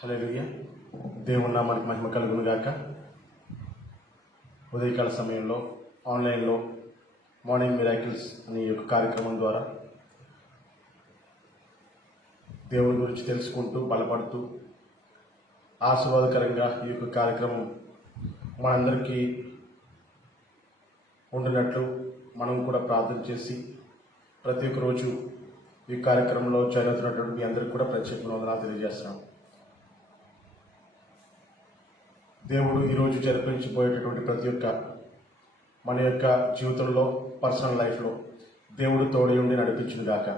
హల్లెలూయా. దేవుని నామానికి మహిమ కలుగును గాక. ఉదయకాల సమయంలో ఆన్లైన్లో మార్నింగ్ మిరాకిల్స్ అనే యొక్క కార్యక్రమం ద్వారా దేవుని గురించి తెలుసుకుంటూ బలపడుతూ ఆశీర్వాదకరంగా ఈ యొక్క కార్యక్రమం మనందరికీ ఉండినట్లు మనం కూడా ప్రార్థన చేసి ప్రతి ఒక్క రోజు ఈ కార్యక్రమంలో చేరుతున్నటువంటి మీ అందరికీ కూడా ప్రత్యేక వందనాలు తెలియజేస్తున్నాం. దేవుడు ఈరోజు జరిపించబోయేటటువంటి ప్రతి ఒక్క మన యొక్క జీవితంలో పర్సనల్ లైఫ్లో దేవుడు తోడి ఉండి నడిపించును గాక,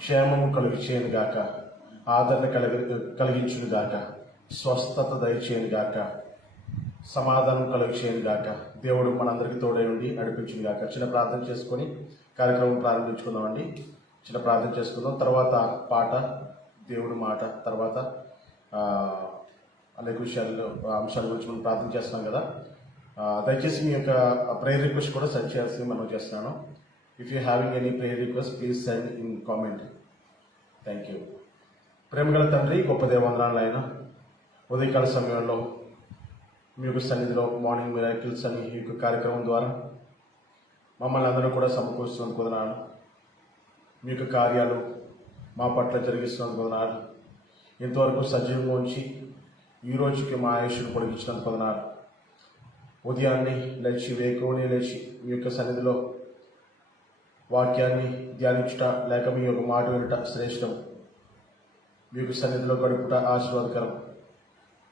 క్షేమము చేయను గాక, ఆదరణ కలిగించును గాక, స్వస్థత దయచేయను గాక, సమాధానం చేయను గాక. దేవుడు మనందరికీ తోడై ఉండి నడిపించును గాక. చిన్న ప్రార్థన చేసుకొని కార్యక్రమం ప్రారంభించుకుందామండి. చిన్న ప్రార్థన చేసుకుందాం. తర్వాత పాట, దేవుడు మాట, తర్వాత అనేక విషయాల్లో అంశాల గురించి మనం ప్రార్థన చేస్తున్నాం కదా. దయచేసి మీ యొక్క ప్రేయర్ రిక్వెస్ట్ కూడా సెండ్ చేయాల్సింది మనం చేస్తున్నాను. If you having any prayer request please send in comment. Thank you. ప్రేమగల తండ్రి, గొప్ప దేవందనాలు ఆయన, ఉదయకాల సమయంలో మీ యొక్క సన్నిధిలో మార్నింగ్ మిరాకిల్స్ అని ఈ యొక్క కార్యక్రమం ద్వారా మమ్మల్ని అందరూ కూడా సమకూరుస్తున్నందుకు వందనాలు. మీ యొక్క కార్యాలు మా పట్ల జరిగిస్తున్నందుకు వందనాలు. ఇంతవరకు సజీవంగా ఉంచి ఈ రోజుకి మా ఆయుష్ను పొడిగించినందుకు వందనాలు. ఉదయాన్నే లేచి వేకువనే లేచి మీ యొక్క సన్నిధిలో వాక్యాన్ని ధ్యానించుట లేక మీ యొక్క మాట వినుట శ్రేష్టం. మీ యొక్క సన్నిధిలో గడుపుట ఆశీర్వాదకరం.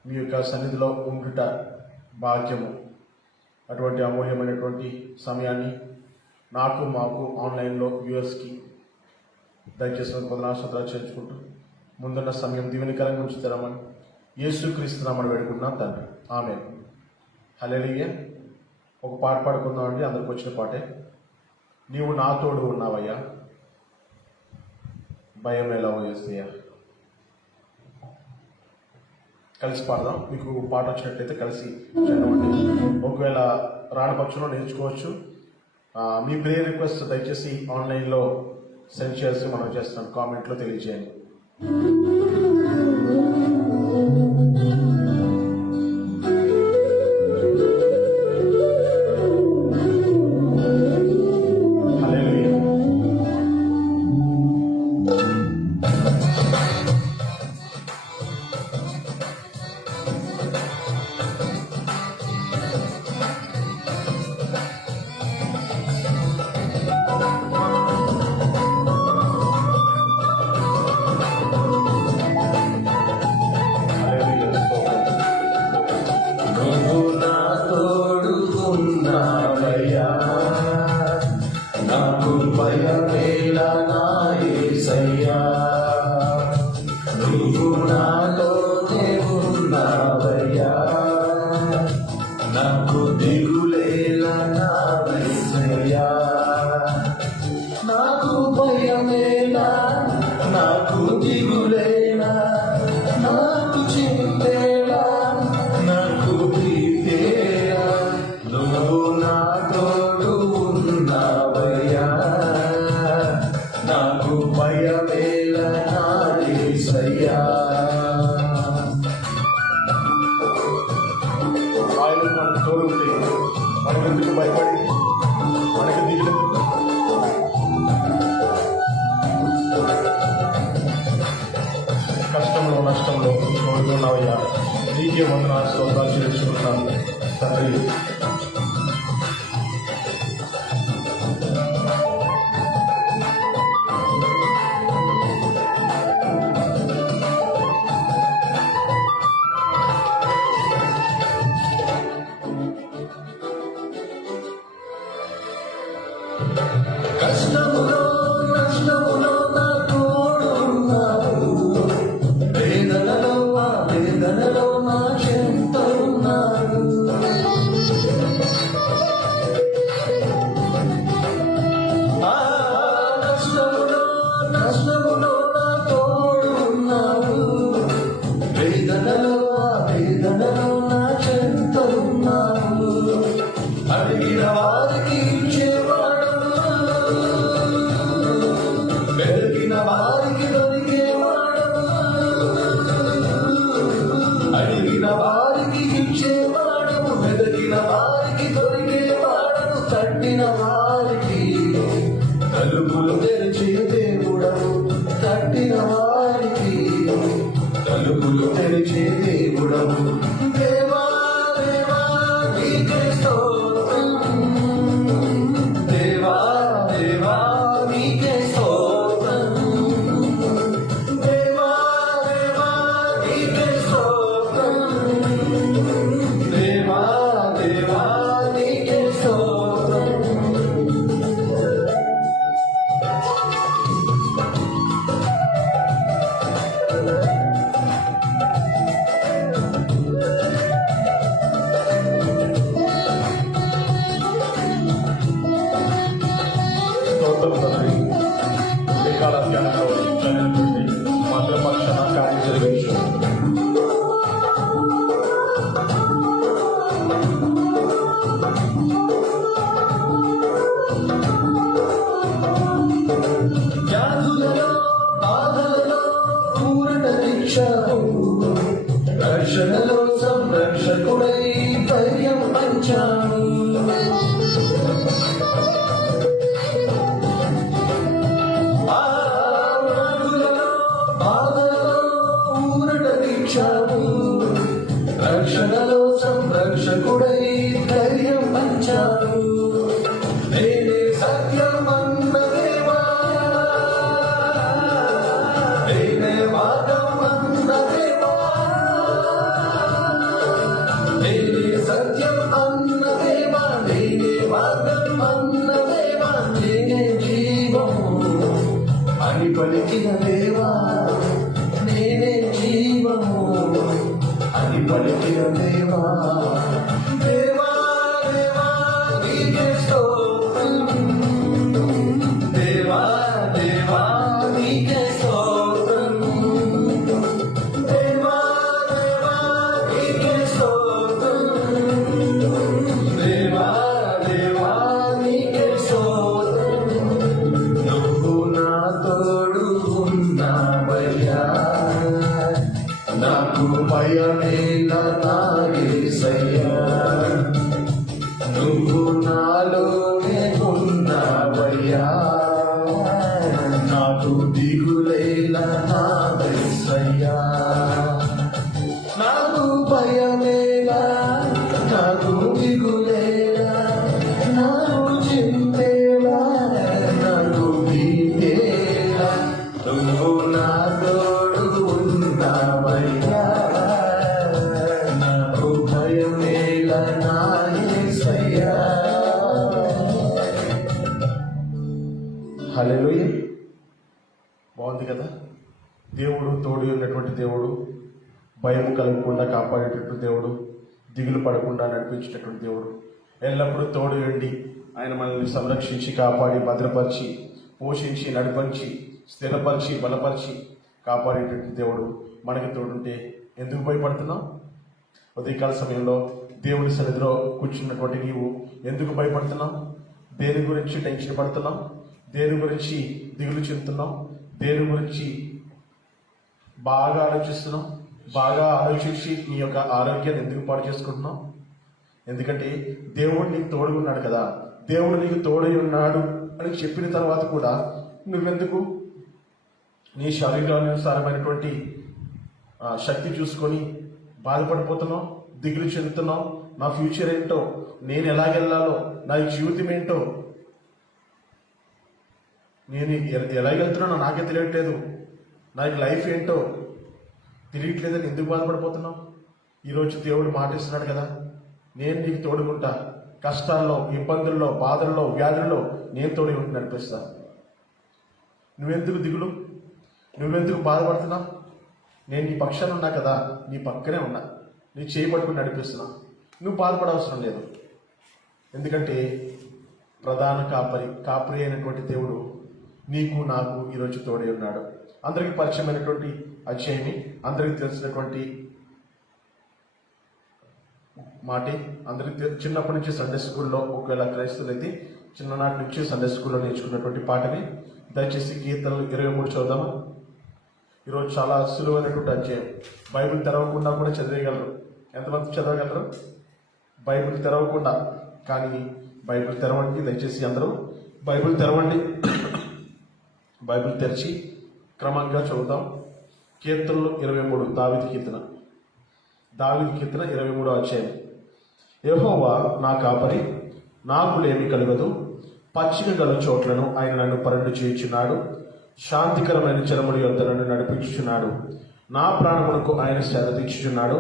మీ యొక్క సన్నిధిలో ఉండుట భాగ్యము. అటువంటి అమూల్యమైనటువంటి సమయాన్ని నాకు మాకు ఆన్లైన్లో వ్యూవర్స్కి దయచేసిన వందనాలు చేర్చుకుంటూ ముందున్న సమయం దీవెనకరంగా ఉంచుతారమని యేసుక్రీస్తు నామమున వేడుకుంటున్నాం తండ్రి, ఆమేన్. హల్లెలూయా. ఒక పాట పాడుకుందామండి. అందరికి వచ్చిన పాటే, నీవు నా తోడు ఉన్నావయ్యా, భయం ఎలా యేసయ్యా. కలిసి పాడదాం. మీకు పాట వచ్చినట్లయితే కలిసి చదవండి. ఒకవేళ రాని పక్షంలో నేర్చుకోవచ్చు. మీ ప్రేయర్ రిక్వెస్ట్ దయచేసి ఆన్లైన్లో సెండ్ చేసి మనం చేస్తున్నాం. కామెంట్లో తెలియజేయండి. నాకు దిగులేలా నా యేసయ్యా, నాకు భయమేలా, నాకు దిగులేలా, నాకు చింతేలా, నాకు ప్రీతేలా, నువ్వు నా తోడు ఉన్నావయ్యా, నాకు భయమేలా నా యేసయ్యా. మనకు తోడు ఉంటే మనం ఎందుకు భయపడి మనకి దిగులు? కష్టంలో నష్టంలో తోడుకున్నావయ్యా, నీకే వందనాలు స్తోత్రాలు చెల్లించుకుంటున్నాను తండ్రి. కష్టములో నష్టములో నా తోడున్నావు, వేదనలో ఆ వేదనలో నా చెంత ఉన్నావు. ఊరటనిచ్చావు, రక్షణలో సంరక్షకుడై ధైర్యం పంచావు. రక్షణలో సంరక్షకుడై ధైర్యం పంచావు. నేనే సత్యమన్న దేవా, నేనే మార్గమన్న దేవా, నేనే సత్యం అన్న దేవా, నేనే మార్గం అన్న దేవా, నేనే జీవము అని పలికిన దేవా, నేనే జీవము అని పలికిన దేవా. దేవా దేవా నీకే స్తోత్రం, దేవా దేవా నీకే స్తోత్రం, దేవా దేవా నీకే స్తోత్రం, దేవా దేవా నీకే స్తోత్రం. నువ్వు నా తోడు ఉన్నావయ్యా, నాకు భయమేలా నా యేసయ్యా, నువ్వు నాలోనే ఉన్నావయ్యా, నాకు దిగులేలా నా యేసయ్యా, నాకు భయమేలా, నాకు దిగులేలా, నాకు చింతేలా, నాకు భీతేలా, నువ్వు నా తోడు ఉన్నావయ్యా, నాకు భయమేలా నా యేసయ్యా. హల్లెలూయా. బాగుంది కదా. దేవుడు తోడు ఉన్నటువంటి దేవుడు, భయము కలగకుండా కాపాడేటటువంటి దేవుడు, దిగులు పడకుండా నడిపించేటటువంటి దేవుడు, ఎల్లప్పుడూ తోడు ఉండి ఆయన మనల్ని సంరక్షించి కాపాడి భద్రపరిచి పోషించి నడిపించి స్థిరపరిచి బలపరిచి కాపాడేటటువంటి దేవుడు మనకి తోడుంటే ఎందుకు భయపడుతున్నావు? ఉదయకాల సమయంలో దేవుడి సన్నిధిలో కూర్చున్నటువంటి నీవు ఎందుకు భయపడుతున్నావు? దేని గురించి టెన్షన్ పడుతున్నావు? దేని గురించి దిగులు చెందుతున్నావు? దేని గురించి బాగా ఆలోచిస్తున్నావు? బాగా ఆలోచించి నీ యొక్క ఆరోగ్యాన్ని ఎందుకు పాడు చేసుకుంటున్నావు? ఎందుకంటే దేవుడు నీకు తోడుగా ఉన్నాడు కదా. దేవుడు నీకు తోడై ఉన్నాడు అని చెప్పిన తర్వాత కూడా నువ్వెందుకు నీ శరీరానుసారమైనటువంటి శక్తి చూసుకొని బాధపడిపోతున్నావు, దిగులు చెందుతున్నావు? నా ఫ్యూచర్ ఏంటో, నేను ఎలాగెళ్ళాలో, నా జీవితం ఏంటో, నేను ఎలాగెళ్తున్నానో నాకే తెలియట్లేదు, నాకు లైఫ్ ఏంటో తెలియట్లేదని ఎందుకు బాధపడిపోతున్నావు? ఈరోజు దేవుడు మాటిస్తున్నాడు కదా, నేను నీకు తోడుకుంటా, కష్టాల్లో, ఇబ్బందుల్లో, బాధల్లో, వ్యాధుల్లో నేను తోడు ఉండి నడిపిస్తా. నువ్వెందుకు దిగులు? నువ్వెందుకు బాధపడుతున్నావు? నేను నీ పక్షాన ఉన్నా కదా, నీ పక్కనే ఉన్నా, నీ చేయి పట్టుకుని నడిపిస్తున్నా. నువ్వు బాధపడవసరం లేదు. ఎందుకంటే ప్రధాన కాపరి అయినటువంటి దేవుడు నీకు నాకు ఈరోజు తోడై ఉన్నాడు. అందరికీ పరిచయమైనటువంటి అధ్యాయని, అందరికీ తెలిసినటువంటి మాటే, అందరికీ చిన్నప్పటి నుంచి సండే స్కూల్లో, ఒకవేళ క్రైస్తవులు అయితే చిన్ననాటి నుంచి సండే స్కూల్లో నేర్చుకున్నటువంటి పాటని. దయచేసి కీర్తనలు 23 చదువుదామా. ఈరోజు చాలా సులువైనటువంటి అధ్యాయం. బైబిల్ తెరవకుండా కూడా చదివేయగలరు. ఎంతమంది చదవగలరు? బైబిల్ తెరవకుండా. కానీ బైబిల్ తెరవండి, దయచేసి అందరూ బైబిల్ తెరవండి. బైబిల్ తెరిచి క్రమంగా చదువుతాం. కీర్తనలు 23, దావీదు కీర్తన 23వ అధ్యాయం. యెహోవా నా కాపరి, నాకు లేమి కలుగదు. పచ్చిక గల చోట్లను ఆయన నన్ను పరుండు చేయుచున్నాడు. శాంతికరమైన జలముల యొద్ద నన్ను నడిపించుచున్నాడు. నా ప్రాణమునకు ఆయన శ్రద్ధ తీర్చుచున్నాడు.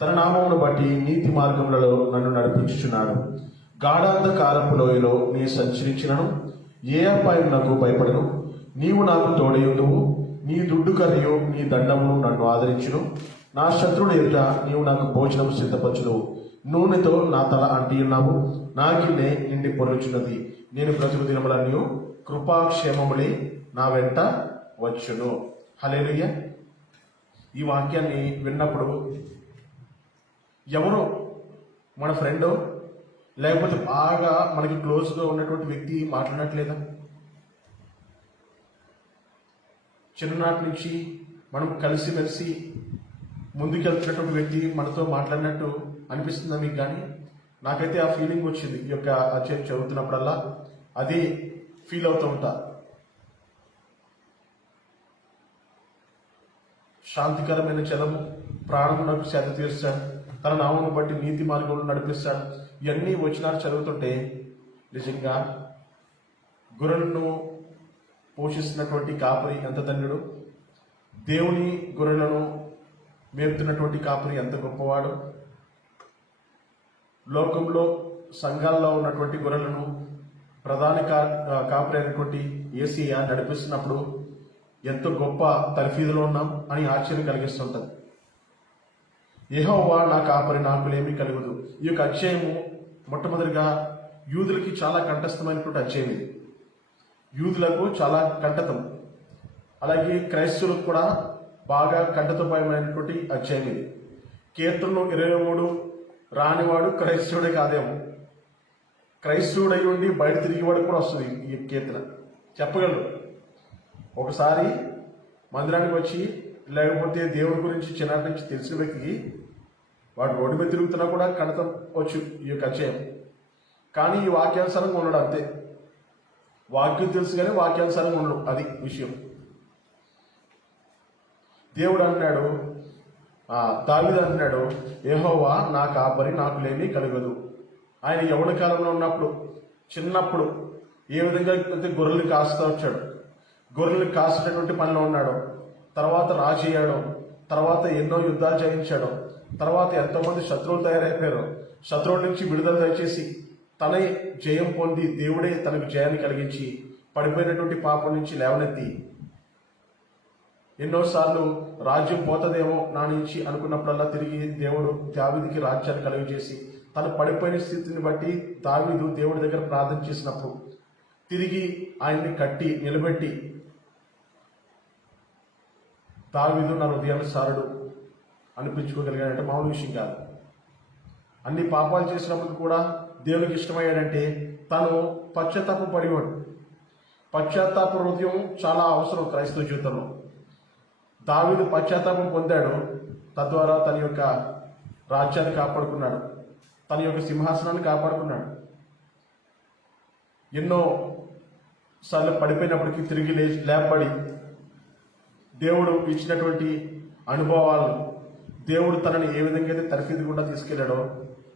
తన నామమును బట్టి నీతి మార్గములలో నన్ను నడిపించుచున్నాడు. గాఢాంధకారపు లోయలో నీ సంచరించినను ఏ అపాయం నాకు భయపడను. నీవు నాకు తోడయుందువు. నీ దుడ్డు కర్రియు నీ దండమును నన్ను ఆదరించును. నా శత్రువుల ఎదుట నీవు నాకు భోజనం సిద్ధపరచును. నూనెతో నా తల అంటి ఉన్నావు. నా గిన్నె నిండి పొరుచున్నది. నేను బ్రతుకు దినములన్నీ కృపాక్షేమములే నా వెంట వచ్చును. హల్లెలూయా. ఈ వాక్యాన్ని విన్నప్పుడు ఎవరో మన ఫ్రెండో లేకపోతే బాగా మనకి క్లోజ్గా ఉన్నటువంటి వ్యక్తి మాట్లాడట్లేదా? చిన్ననాటి నుంచి మనం కలిసిమెలిసి ముందుకెళ్తున్నటువంటి వ్యక్తి మనతో మాట్లాడినట్టు అనిపిస్తుందా మీకు? కానీ నాకైతే ఆ ఫీలింగ్ వచ్చింది ఈ యొక్క అధ్యాయం చదువుతున్నప్పుడల్లా. అది ఫీల్ అవుతూ ఉంటా. శాంతికరమైన జలము ప్రాణమునకు సేద తీరుస్తాడు, తన నామమును బట్టి నీతి మార్గంలో నడిపిస్తాడు. ఇవన్నీ వచనాలు చదువుతుంటే నిజంగా గొర్రెలను పోషిస్తున్నటువంటి కాపరి ఎంత ధన్యుడు, దేవుని గొర్రెలను మేపుతున్నటువంటి కాపరి ఎంత గొప్పవాడు. లోకంలో సంఘాల్లో ఉన్నటువంటి గొర్రెలను ప్రధాన కాపరి అయినటువంటి యేసయ్య నడిపిస్తున్నప్పుడు ఎంతో గొప్ప తర్ఫీదులో ఉన్నాం అని ఆశ్చర్యం కలిగిస్తుంటది. యెహోవా నా కాపరి, నాకులేమీ కలుగదు. ఈ యొక్క అధ్యాయము మొట్టమొదటిగా యూదులకి చాలా కంఠస్థమైనటువంటి అధ్యాయం ఇది. యూదులకు చాలా కంఠతం, అలాగే క్రైస్తవులకు కూడా బాగా కంఠతోపమైనటువంటి అధ్యాయం ఇది. కీర్తనలు 23 రానివాడు క్రైస్తవుడే కాదేమో, క్రైస్తవుడై ఉండి బయట తిరిగేవాడు కూడా వస్తుంది ఈ కీర్తన. చెప్పగలరు. ఒకసారి మందిరానికి వచ్చి లేకపోతే దేవుడి గురించి చిన్నటి నుంచి తెలిసిన వ్యక్తికి వాడు రోడ్డు మీద తిరుగుతున్నా కూడా కణతం వచ్చు ఈ యొక్క అధ్యాయం. కానీ ఈ వాక్యానుసారంగా ఉండడు అంతే. వాక్యం తెలుసు కానీ వాక్యానుసారంగా ఉండడు, అది విషయం. దేవుడు అంటున్నాడు, దావీదు అంటున్నాడు, యెహోవా నా కాపరి, నాకు లేమి కలుగదు. ఆయన యవ్వన కాలంలో ఉన్నప్పుడు, చిన్నప్పుడు ఏ విధంగా అయితే గొర్రెలు కాస్తా వచ్చాడు, గొర్రెలు కాసేటటువంటి పనిలో ఉన్నాడు. తర్వాత రాజు అయ్యాడు, తర్వాత ఎన్నో యుద్ధాలు జయించాడు, తర్వాత ఎంతోమంది శత్రువులు తయారైపోయారు. శత్రువుల నుంచి విడుదల దయచేసి తనే జయం పొంది దేవుడే తనకు జయాన్ని కలిగించి పడిపోయినటువంటి పాపం నుంచి లేవనెత్తి ఎన్నోసార్లు రాజ్యం పోతదేమో నా నుంచి అనుకున్నప్పుడల్లా తిరిగి దేవుడు దావీదుకి రాజ్యాన్ని కలుగజేసి తను పడిపోయిన స్థితిని బట్టి దావీదు దేవుడి దగ్గర ప్రార్థన చేసినప్పుడు తిరిగి ఆయన్ని కట్టి నిలబెట్టి, దావీదు నా హృదయానుసారుడు అనిపించుకోగలిగాడంటే మామూలు విషయం కాదు. అన్ని పాపాలు చేసినప్పుడు కూడా దేవునికి ఇష్టమయ్యాడంటే తను పశ్చాత్తాపం పడివాడు. పశ్చాత్తాప హృదయం చాలా అవసరం క్రైస్తవ జీవితంలో. దావీదు పశ్చాత్తాపం పొందాడు, తద్వారా తన యొక్క రాజ్యాన్ని కాపాడుకున్నాడు, తన యొక్క సింహాసనాన్ని కాపాడుకున్నాడు. ఎన్నో సార్లు పడిపోయినప్పటికీ తిరిగి లేపబడి దేవుడు ఇచ్చినటువంటి అనుభవాలను, దేవుడు తనని ఏ విధంగా అయితే తర్ఫీదు గుండా తీసుకెళ్లాడో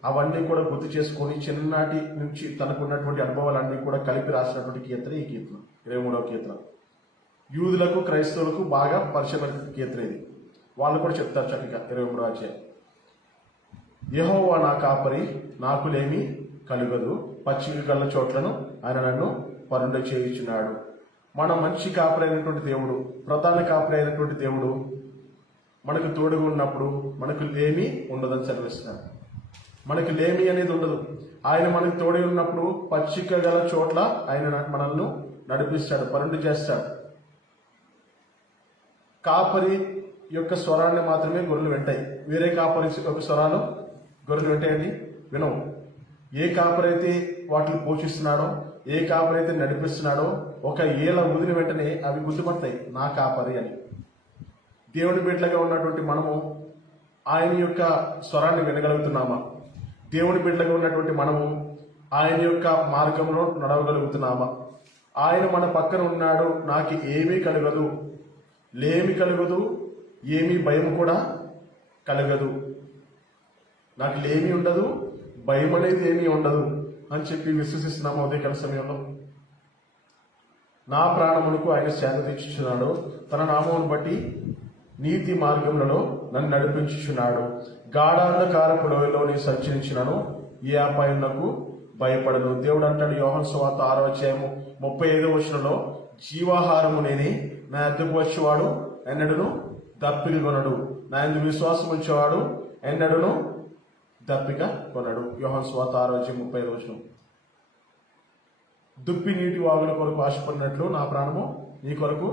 అవన్నీ కూడా గుర్తు చేసుకొని చిన్ననాటి నుంచి తనకున్నటువంటి అనుభవాలన్నీ కూడా కలిపి రాసినటువంటి కీర్తన ఈ కీర్తన, 23వ కీర్తన. యూదులకు క్రైస్తవులకు బాగా పరిచయమైన కీర్తన ఇది. వాళ్ళు కూడా చెప్తారు చక్కగా 23వ అధ్యాయం. యెహోవా నా కాపరి, నాకు లేమి కలుగదు, పచ్చిక గల చోట్లను ఆయన నన్ను పరుండ చేయుచున్నాడు. మన మంచి కాపరి అయినటువంటి దేవుడు, ప్రధాన కాపరి అయినటువంటి దేవుడు మనకు తోడుగా ఉన్నప్పుడు మనకు లేమి ఉండదని సెలవిస్తున్నాడు. మనకు లేమి అనేది ఉండదు. ఆయన మనకు తోడుగా ఉన్నప్పుడు పచ్చిక గల చోట్ల ఆయన మనల్ని నడిపిస్తాడు, పరుండు చేస్తాడు. కాపరి యొక్క స్వరాన్ని మాత్రమే గొర్రెలు వింటాయి. వేరే కాపరి యొక్క స్వరాలు గొర్రెలు వింటాయని వినవు. ఏ కాపరైతే వాటిని పోషిస్తున్నాడో, ఏ కాపరైతే నడిపిస్తున్నాడో ఒక ఏల ఊదిన వెంటనే అవి గుర్తుపడతాయి నా కాపరి అని. దేవుని బిడ్డలుగా ఉన్నటువంటి మనము ఆయన యొక్క స్వరాన్ని వినగలుగుతున్నామా? దేవుని బిడ్డలుగా ఉన్నటువంటి మనము ఆయన యొక్క మార్గంలో నడవగలుగుతున్నామా? ఆయన మన పక్కన ఉన్నాడు, నాకు ఏమీ కలగదు, లేమి కలగదు, ఏమీ భయం కూడా కలగదు, నాకు లేమి ఉండదు, భయం అనేది ఏమీ ఉండదు అని చెప్పి విశ్వసిస్తున్నాము. ఉదయకాల సమయంలో నా ప్రాణములకు ఆయన సేద తీర్చుచున్నాడు, తన నామమును బట్టి నీతి మార్గములలో నన్ను నడిపించుచున్నాడు. గాఢాంధకారపు లోయలో సంచరించినను ఏ అపాయమునకు భయపడను. దేవుడు అంటాడు యోహాను సువార్త 6వ అధ్యాయము 35వ వచనంలో, జీవాహారము నేనే, నా యొద్దకు వచ్చేవాడు ఎన్నడను దప్పిక కొనడు, నా యందు విశ్వాసం ఉంచేవాడు ఎన్నడను దప్పిక కొనడు. యోహాను సువార్త 6వ అధ్యాయం 35వ వచనం. దుప్పి నీటి వాగుల కొరకు ఆశపడినట్లు నా ప్రాణము నీ కొరకు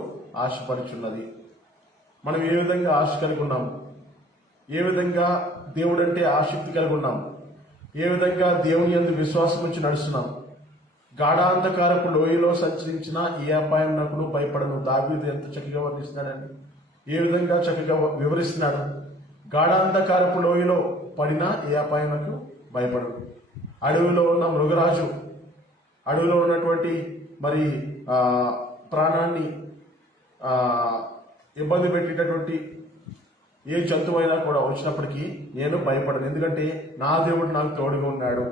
ఆశపడుచున్నది. మనం ఏ విధంగా ఆశ కలిగి ఉన్నాము, ఏ విధంగా దేవుడు అంటే ఆసక్తి కలిగి ఉన్నాము, ఏ విధంగా దేవుని యందు విశ్వాసం నుంచి నడుస్తున్నాం. గాఢాంధకారపు లోయలో సంచరించిన ఏ అపాయం నాకు భయపడను. దావీదు ఎంత చక్కగా వర్ణిస్తున్నాడండి. ఏ విధంగా చక్కగా వివరిస్తున్నాడు. గాఢాంధకారపు లోయలో పడినా ఏ అపాయములకు భయపడు. అడవిలో ఉన్న మృగరాజు, అడవిలో ఉన్నటువంటి మరి ప్రాణాన్ని ఇబ్బంది పెట్టేటటువంటి ఏ జంతువు అయినా కూడా వచ్చినప్పటికీ నేను భయపడను, ఎందుకంటే నా దేవుడు నాకు తోడుగా ఉన్నాడు.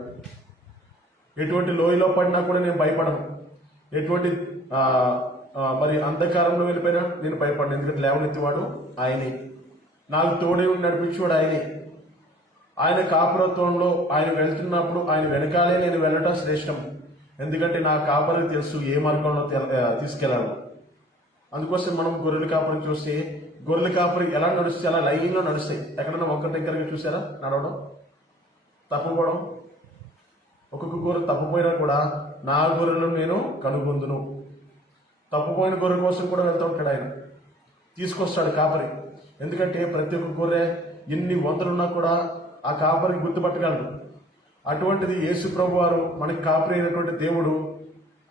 ఎటువంటి లోయలో పడినా కూడా నేను భయపడను. ఎటువంటి మరి అంధకారంలో వెళ్ళిపోయినా నేను భయపడను, ఎందుకంటే లేవనెత్తివాడు ఆయనే, నాకు తోడే నడిపించేవాడు ఆయనే. ఆయన కాపురత్వంలో ఆయన వెళ్తున్నప్పుడు ఆయన వెనకాలే నేను వెళ్ళటం శ్రేష్టం, ఎందుకంటే నా కాపరికి తెలుసు ఏ మార్గంలో తీసుకెళ్ళాలి. అందుకోసం మనం గొర్రెల కాపరిని చూస్తే గొర్రెల కాపరి ఎలా నడుస్తే అలా లైన్లో నడుస్తాయి. ఎక్కడన్నా ఒక్క దగ్గరగా చూసారా నడవడం, తప్పుకోవడం? ఒక్కొక్క గొర్రె తప్పుపోయినా కూడా నా గొర్రెలను నేను కనుగొందును. తప్పుపోయిన గొర్రె కోసం కూడా వెళ్తూ ఉంటాడు ఆయన, తీసుకొస్తాడు కాపరి. ఎందుకంటే ప్రతి ఒక్క గొర్రె ఎన్ని వందలున్నా కూడా ఆ కాపరికి గుర్తుపట్టగలరు. అటువంటిది యేసు ప్రభు వారు మనకి కాపరి అయినటువంటి దేవుడు,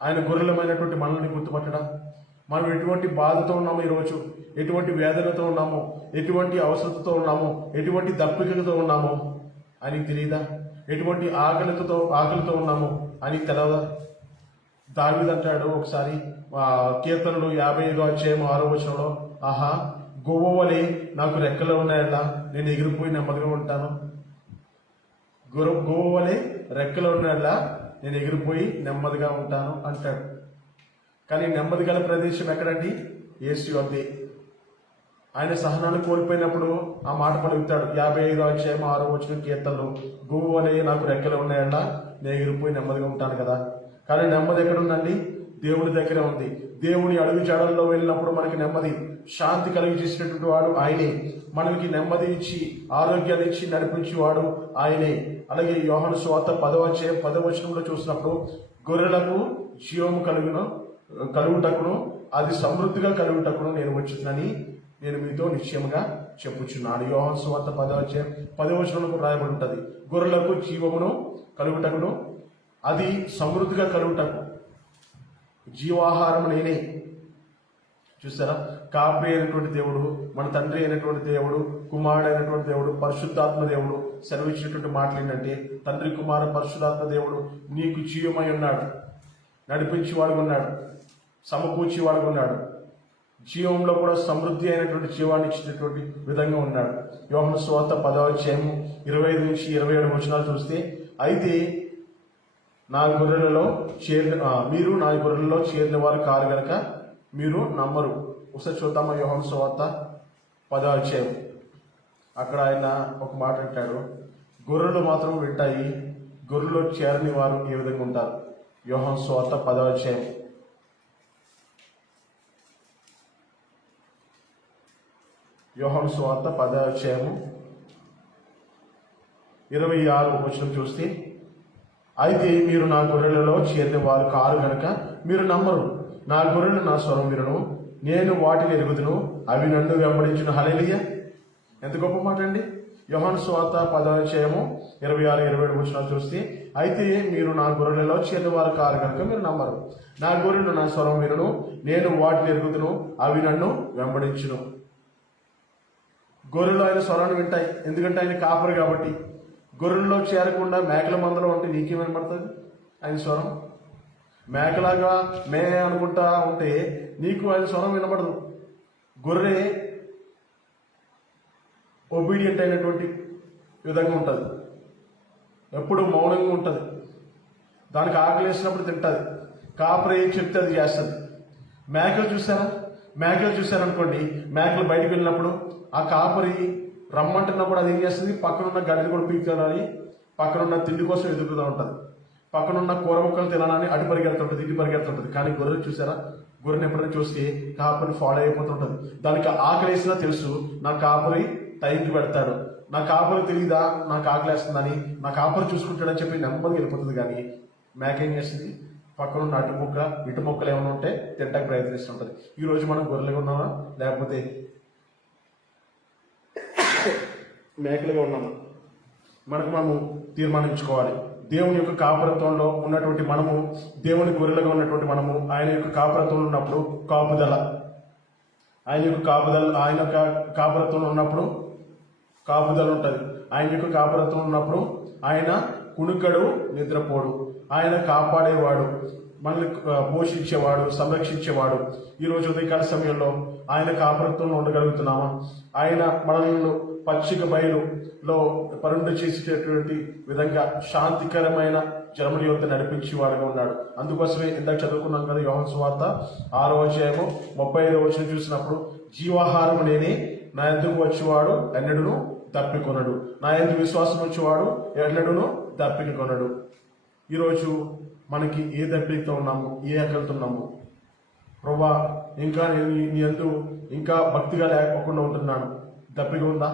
ఆయన గొర్రెలమైనటువంటి మనల్ని గుర్తుపట్టడం. మనం ఎటువంటి బాధతో ఉన్నామో ఈరోజు, ఎటువంటి వేదనతో ఉన్నామో, ఎటువంటి అవసరతతో ఉన్నామో, ఎటువంటి దప్పికతో ఉన్నామో ఆయనకి తెలియదా? ఎటువంటి ఆకలితో ఉన్నామో ఆయనకి తెలవదా? దావీదు అంటాడు ఒకసారి కీర్తనలు 55:6 ఆహా, గోవ వలె నాకు రెక్కలు ఉన్నాయల్లా నేను ఎగిరిపోయి నెమ్మదిగా ఉంటాను. గోవ వలె రెక్కలు ఉన్నాయల్లా నేను ఎగిరిపోయి నెమ్మదిగా ఉంటాను అంటాడు. కానీ నెమ్మది గల ప్రదేశం ఎక్కడండి? యేసు వద్దే. ఆయన సహనాన్ని కోల్పోయినప్పుడు ఆ మాట పలుకుతాడు 55:6 కీర్తనలు, గోవు వలె నాకు రెక్కలు ఉన్నాయల్లా నేను ఎగిరిపోయి నెమ్మదిగా ఉంటాను కదా. కానీ నెమ్మది ఎక్కడ ఉందండి? దేవుని దగ్గరే ఉంది. దేవుని అడుగు జాడల్లో వెళ్ళినప్పుడు మనకి నెమ్మది, శాంతి కలిగి చేసినటువంటి వాడు ఆయనే. మనకి నెమ్మది ఇచ్చి ఆరోగ్యాన్ని ఇచ్చి నడిపించేవాడు ఆయనే. అలాగే యోహాను సువార్త 10వ చూసినప్పుడు గొర్రెలకు జీవము కలుగుటకును అది సమృద్ధిగా కలుగుటకును నేను వచ్చిందని నేను మీతో నిశ్చయముగా చెప్పుచున్నాను. యోహాను సువార్త 10వ రాయబడి ఉంటుంది. గొర్రెలకు జీవమును కలుగుటకును అది సమృద్ధిగా కలుగుటకు జీవాహారం నేనే. చూసారా? కాపరి అయినటువంటి దేవుడు, మన తండ్రి అయినటువంటి దేవుడు, కుమారుడు అయినటువంటి దేవుడు, పరిశుద్ధాత్మ దేవుడు సెలవిచ్చినటువంటి మాటలు ఏంటంటే, తండ్రి కుమార పరిశుద్ధాత్మ దేవుడు నీకు జీవమై ఉన్నాడు, నడిపించేవాడుగా ఉన్నాడు, సమకూర్చేవాడుగా ఉన్నాడు, జీవంలో కూడా సమృద్ధి అయినటువంటి జీవాన్ని ఇచ్చినటువంటి విధంగా ఉన్నాడు. యోహాను సువార్త 10:25-27 చూస్తే, అయితే మీరు నా గొర్రెలలో చేరిన వారు కారు గనక మీరు నమ్మరు. ఒకసారి చూద్దామా యోహాను సువార్త 10వ అక్కడ ఆయన ఒక మాట అంటాడు, గొర్రెలు మాత్రం వింటాయి, గొర్రెలో చేరని వారు ఏ విధంగా ఉంటారు? యోహాను సువార్త 10వ యోహాను సువార్త 10:26 చూస్తే, అయితే మీరు నా గొర్రెలలో చేరిన వారు కారు గనక మీరు నమ్మరు. నా గొర్రెలు నా స్వరం వినును, నేను వాటిని ఎరుగుదును, అవి నన్ను వెంబడించిన. హల్లెలూయా! ఎంత గొప్ప మాట అండి. యోహాను సువార్త 10:26-27 చూస్తే, అయితే మీరు నా గొర్రెలలో చేరిన వారు కారు కనుక మీరు నమ్మరు. నా గొర్రెలు నా స్వరం వినును, నేను వాటిని ఎరుగుదును, అవి నన్ను వెంబడించును. గొర్రెలు ఆయన స్వరాన్ని వింటాయి, ఎందుకంటే ఆయన కాపరి కాబట్టి. గొర్రెల్లో చేరకుండా మేకల మందలో ఉంటే నీకేం వినపడుతుంది ఆయన స్వరం? మేకలాగా మే అనుకుంటా ఉంటే నీకు ఆయన స్వరం వినపడదు. గొర్రె ఒబీడియంట్ అయినటువంటి విధంగా ఉంటుంది, ఎప్పుడు మౌనంగా ఉంటుంది, దానికి ఆకలి వేసినప్పుడు తింటుంది, కాపరి ఏం చెప్తే అది చేస్తుంది. మేకలు చూసారనుకోండి, మేకలు బయటకు వెళ్ళినప్పుడు ఆ కాపరి రమ్మంటున్నప్పుడు అది ఏం చేస్తుంది? పక్కనున్న గడ్డలు కూడా పీకుతానని పక్కనున్న తిండి కోసం ఎదుగుతూ ఉంటుంది, పక్కనున్న కూర ముక్కలు తినాలని అటు పరిగెడుతుంటుంది, ఇటు పరిగెడుతుంటుంది. కానీ గొర్రెలు చూసారా? గొర్రెని ఎప్పుడైనా చూస్తే కాపరిని ఫాలో అయిపోతుంటుంది. దానికి ఆకలి వేసినా తెలుసు నా కాపరి టైంకి పెడతాడు, నా కాపరి తెలియదా నాకు ఆకలి వేస్తుందని, నా కాపరి చూసుకుంటాడని చెప్పి నెమ్మదిగా వెళ్ళిపోతుంది. కానీ మేక ఏం చేస్తుంది? పక్కనున్న ఇటు మొక్కలు ఏమైనా ఉంటే తింటానికి ప్రయత్నిస్తుంటుంది. ఈరోజు మనం గొర్రెలుగా ఉన్నామా లేకపోతే మేకలుగా ఉన్నాము? మనము తీర్మానించుకోవాలి. దేవుని యొక్క కాపురత్వంలో ఉన్నటువంటి మనము, దేవుని గొర్రెలుగా ఉన్నటువంటి మనము, ఆయన యొక్క కాపురత్వంలో ఉన్నప్పుడు కాపుదల. ఆయన యొక్క ఆయన యొక్క కాపురత్వంలో ఉన్నప్పుడు కాపుదల ఉంటుంది. ఆయన యొక్క కాపురత్వం ఉన్నప్పుడు ఆయన కుణుకడు, నిద్రపోడు. ఆయన కాపాడేవాడు, మనల్ని పోషించేవాడు, సంరక్షించేవాడు. ఈరోజు ఉదయకాల సమయంలో ఆయన కాపురత్వంలో ఉండగలుగుతున్నామా? ఆయన మనల్ని పచ్చిక బయలులో పరుండు చేసేటటువంటి విధంగా శాంతికరమైన జలముల యొద్ద నడిపించేవాడుగా ఉన్నాడు. అందుకోసమే ఇందాక చదువుకున్నాం కదా, యోహాను సువార్త 6వ అధ్యాయము 35వ వచనం చూసినప్పుడు, జీవాహారం నేనే, నా ఎందుకు వచ్చేవాడు ఎన్నడూను తప్పికొనడు, నా ఎందుకు విశ్వాసం వచ్చేవాడు ఎన్నడూను తప్పికొనడు. ఈరోజు మనకి ఏ దప్పికతో ఉన్నాము, ఏ ఆకలితో ఉన్నాము? ప్రభా, ఇంకా నేను నీ యందు ఇంకా భక్తిగా లేకుండా ఉంటున్నాను, దప్పిక ఉందా?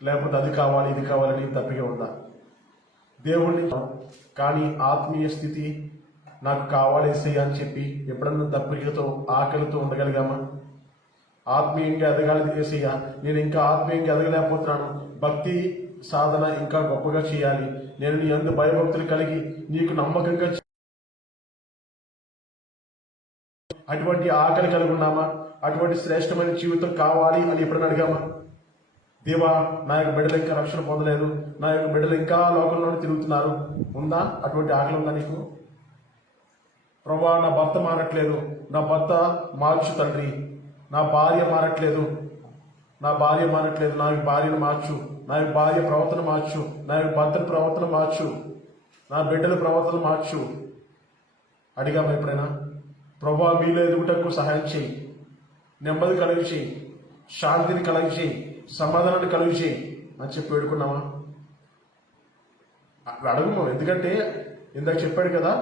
లేకపోతే అది కావాలి ఇది కావాలని దప్పిక ఉందా? దేవుణ్ణి కానీ ఆత్మీయ స్థితి నాకు కావాలేసయ్యా అని చెప్పి ఎప్పుడన్నా దప్పికతో ఆకలితో ఉండగలిగామా? ఆత్మీయంగా ఎదగాలి ఏసయ్యా, నేను ఇంకా ఆత్మీయంగా ఎదగలేకపోతున్నాను, భక్తి సాధన ఇంకా గొప్పగా చేయాలి, నేను నీ యందు భయభక్తులు కలిగి నీకు నమ్మకంగా అటువంటి ఆకలి కలిగి ఉన్నామా? అటువంటి శ్రేష్టమైన జీవితం కావాలి అని ఎప్పుడైనా అడిగామా? దేవా, నా యొక్క బిడ్డలు ఇంకా రక్షణ పొందలేదు, నా యొక్క బిడ్డలు ఇంకా లోకంలోనే తిరుగుతున్నారు, ఉందా? అటువంటి ఆకలి ఉందా నీకు? ప్రభా, నా భర్త మారట్లేదు, నా భర్త మార్చు తండ్రి, నా భార్య మారట్లేదు, నా భార్య మారట్లేదు, నా యొక్క భార్యను మార్చు, నా యొక్క భార్య ప్రవర్తన మార్చు, నా యొక్క భర్త ప్రవర్తన మార్చు, నా బిడ్డల ప్రవర్తన మార్చు. అడిగామా ఎప్పుడైనా? ప్రభా, మీలో ఎదుగుటకు సహాయం చేయి, నెమ్మది కలుగు చేయి, శాంతిని కలుగు చేయి, సమాధానాన్ని కలుగు చేయి అని చెప్పి వేడుకున్నామా? అడగము. ఎందుకంటే ఇందాక చెప్పాడు కదా,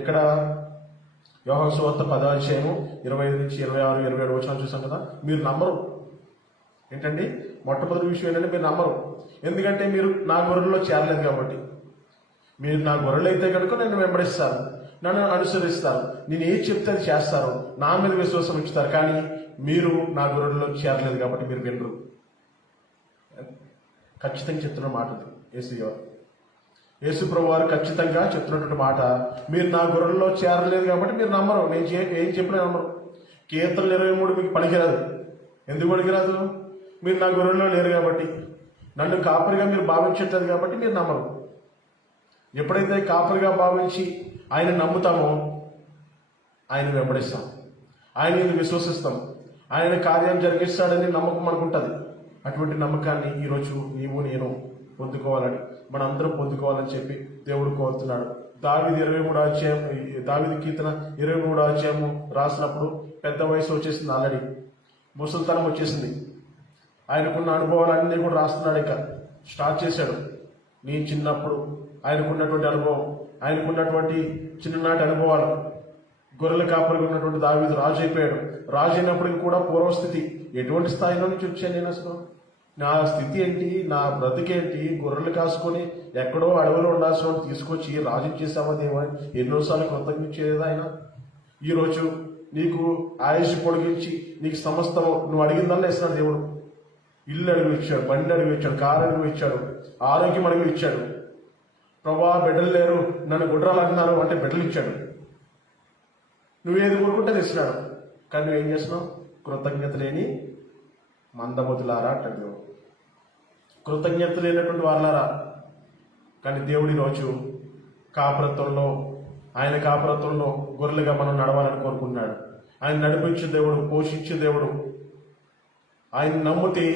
ఇక్కడ యోహాను సువార్త 10వ అధ్యాయము 25 నుంచి 26, 27 వచనాలు చూసాం కదా. మీరు నమ్మరు. ఏంటండి? మొట్టమొదటి విషయం ఏంటంటే మీరు నమ్మరు. ఎందుకంటే మీరు నా గొర్రెల్లో చేరలేదు కాబట్టి. మీరు నా గొర్రెలు అయితే కనుక నన్ను వెంబడిస్తారు, నన్ను అనుసరిస్తారు, నేను ఏది చెప్తే అది చేస్తారు, నా మీద విశ్వాసం ఉంచుతారు. కానీ మీరు నా గొర్రెల్లో చేరలేదు కాబట్టి మీరు వినరు. ఖచ్చితంగా చెప్తున్న మాట యేసు ప్రభు వారు ఖచ్చితంగా చెప్తున్నటువంటి మాట. మీరు నా గొర్రెల్లో చేరలేదు కాబట్టి మీరు నమ్మరు. నేను ఏం చెప్పినా నమ్మరు. కీర్తనలు 23 మీకు పనికిరాదు. ఎందుకు పనికిరాదు? మీరు నా గొర్రెల్లో లేరు కాబట్టి, నన్ను కాపరిగా మీరు భావించట్లేదు కాబట్టి మీరు నమ్మరు. ఎప్పుడైతే కాపరిగా భావించి ఆయన నమ్ముతామో ఆయన వెంబడిస్తాం, ఆయన విశ్వసిస్తాం, ఆయన కార్యం జరిగిస్తాడని నమ్మకం మనకుంటుంది. అటువంటి నమ్మకాన్ని ఈరోజు నీవు నేను పొందుకోవాలని, మనందరం పొందుకోవాలని చెప్పి దేవుడు కోరుతున్నాడు. దావీదు 23వ అధ్యాయం, దావీదు కీర్తన 23వ అధ్యాయము రాసినప్పుడు పెద్ద వయసు వచ్చేసింది, ఆల్రెడీ ముసలితనం వచ్చేసింది. ఆయనకున్న అనుభవాలన్నీ కూడా రాస్తున్నాడు. ఇక స్టార్ట్ చేశాడు. నీ చిన్నప్పుడు ఆయనకున్నటువంటి అనుభవం, ఆయనకున్నటువంటి చిన్ననాటి అనుభవాలు. గొర్రెల కాపరిగా ఉన్నటువంటి దావీదు రాజు అయిపోయాడు. రాజు అయినప్పటికీ కూడా పూర్వస్థితి, ఎటువంటి స్థాయిలో నుంచి వచ్చాను నేను, అసలు నా స్థితి ఏంటి, నా బ్రతికేంటి, గొర్రెలు కాసుకొని ఎక్కడో అడవిలో ఉండాల్సిన తీసుకొచ్చి రాజు చేసావా దేవా, ఎన్నోసార్లు కృతజ్ఞించేది ఆయన. ఈరోజు నీకు ఆయుష్ పొడిగించి నీకు సమస్తము నువ్వు అడిగిందల్లా ఇస్తున్నాడు దేవుడు. ఇల్లు అడుగు ఇచ్చాడు, బండి అడుగు ఇచ్చాడు, కారు అడుగు ఇచ్చాడు, ఆరోగ్యం అడుగు ఇచ్చాడు. ప్రభా, బిడ్డలు లేరు, నన్ను గుడ్రాలు అంటున్నారు అంటే బిడ్డలు ఇచ్చాడు. నువ్వేది కోరుకుంటే తెచ్చినాడు. కానీ నువ్వేం చేస్తున్నావు? కృతజ్ఞత లేని మందబుద్ధులారా అంటాడు. కృతజ్ఞత లేనటువంటి వాళ్ళారా. కానీ దేవుడి రోజు కాపురత్వంలో, ఆయన కాపురత్వంలో గొర్రెలుగా మనం నడవాలని కోరుకుంటున్నాడు. ఆయన నడిపించే దేవుడు, పోషించే దేవుడు. ఆయన నమ్మితే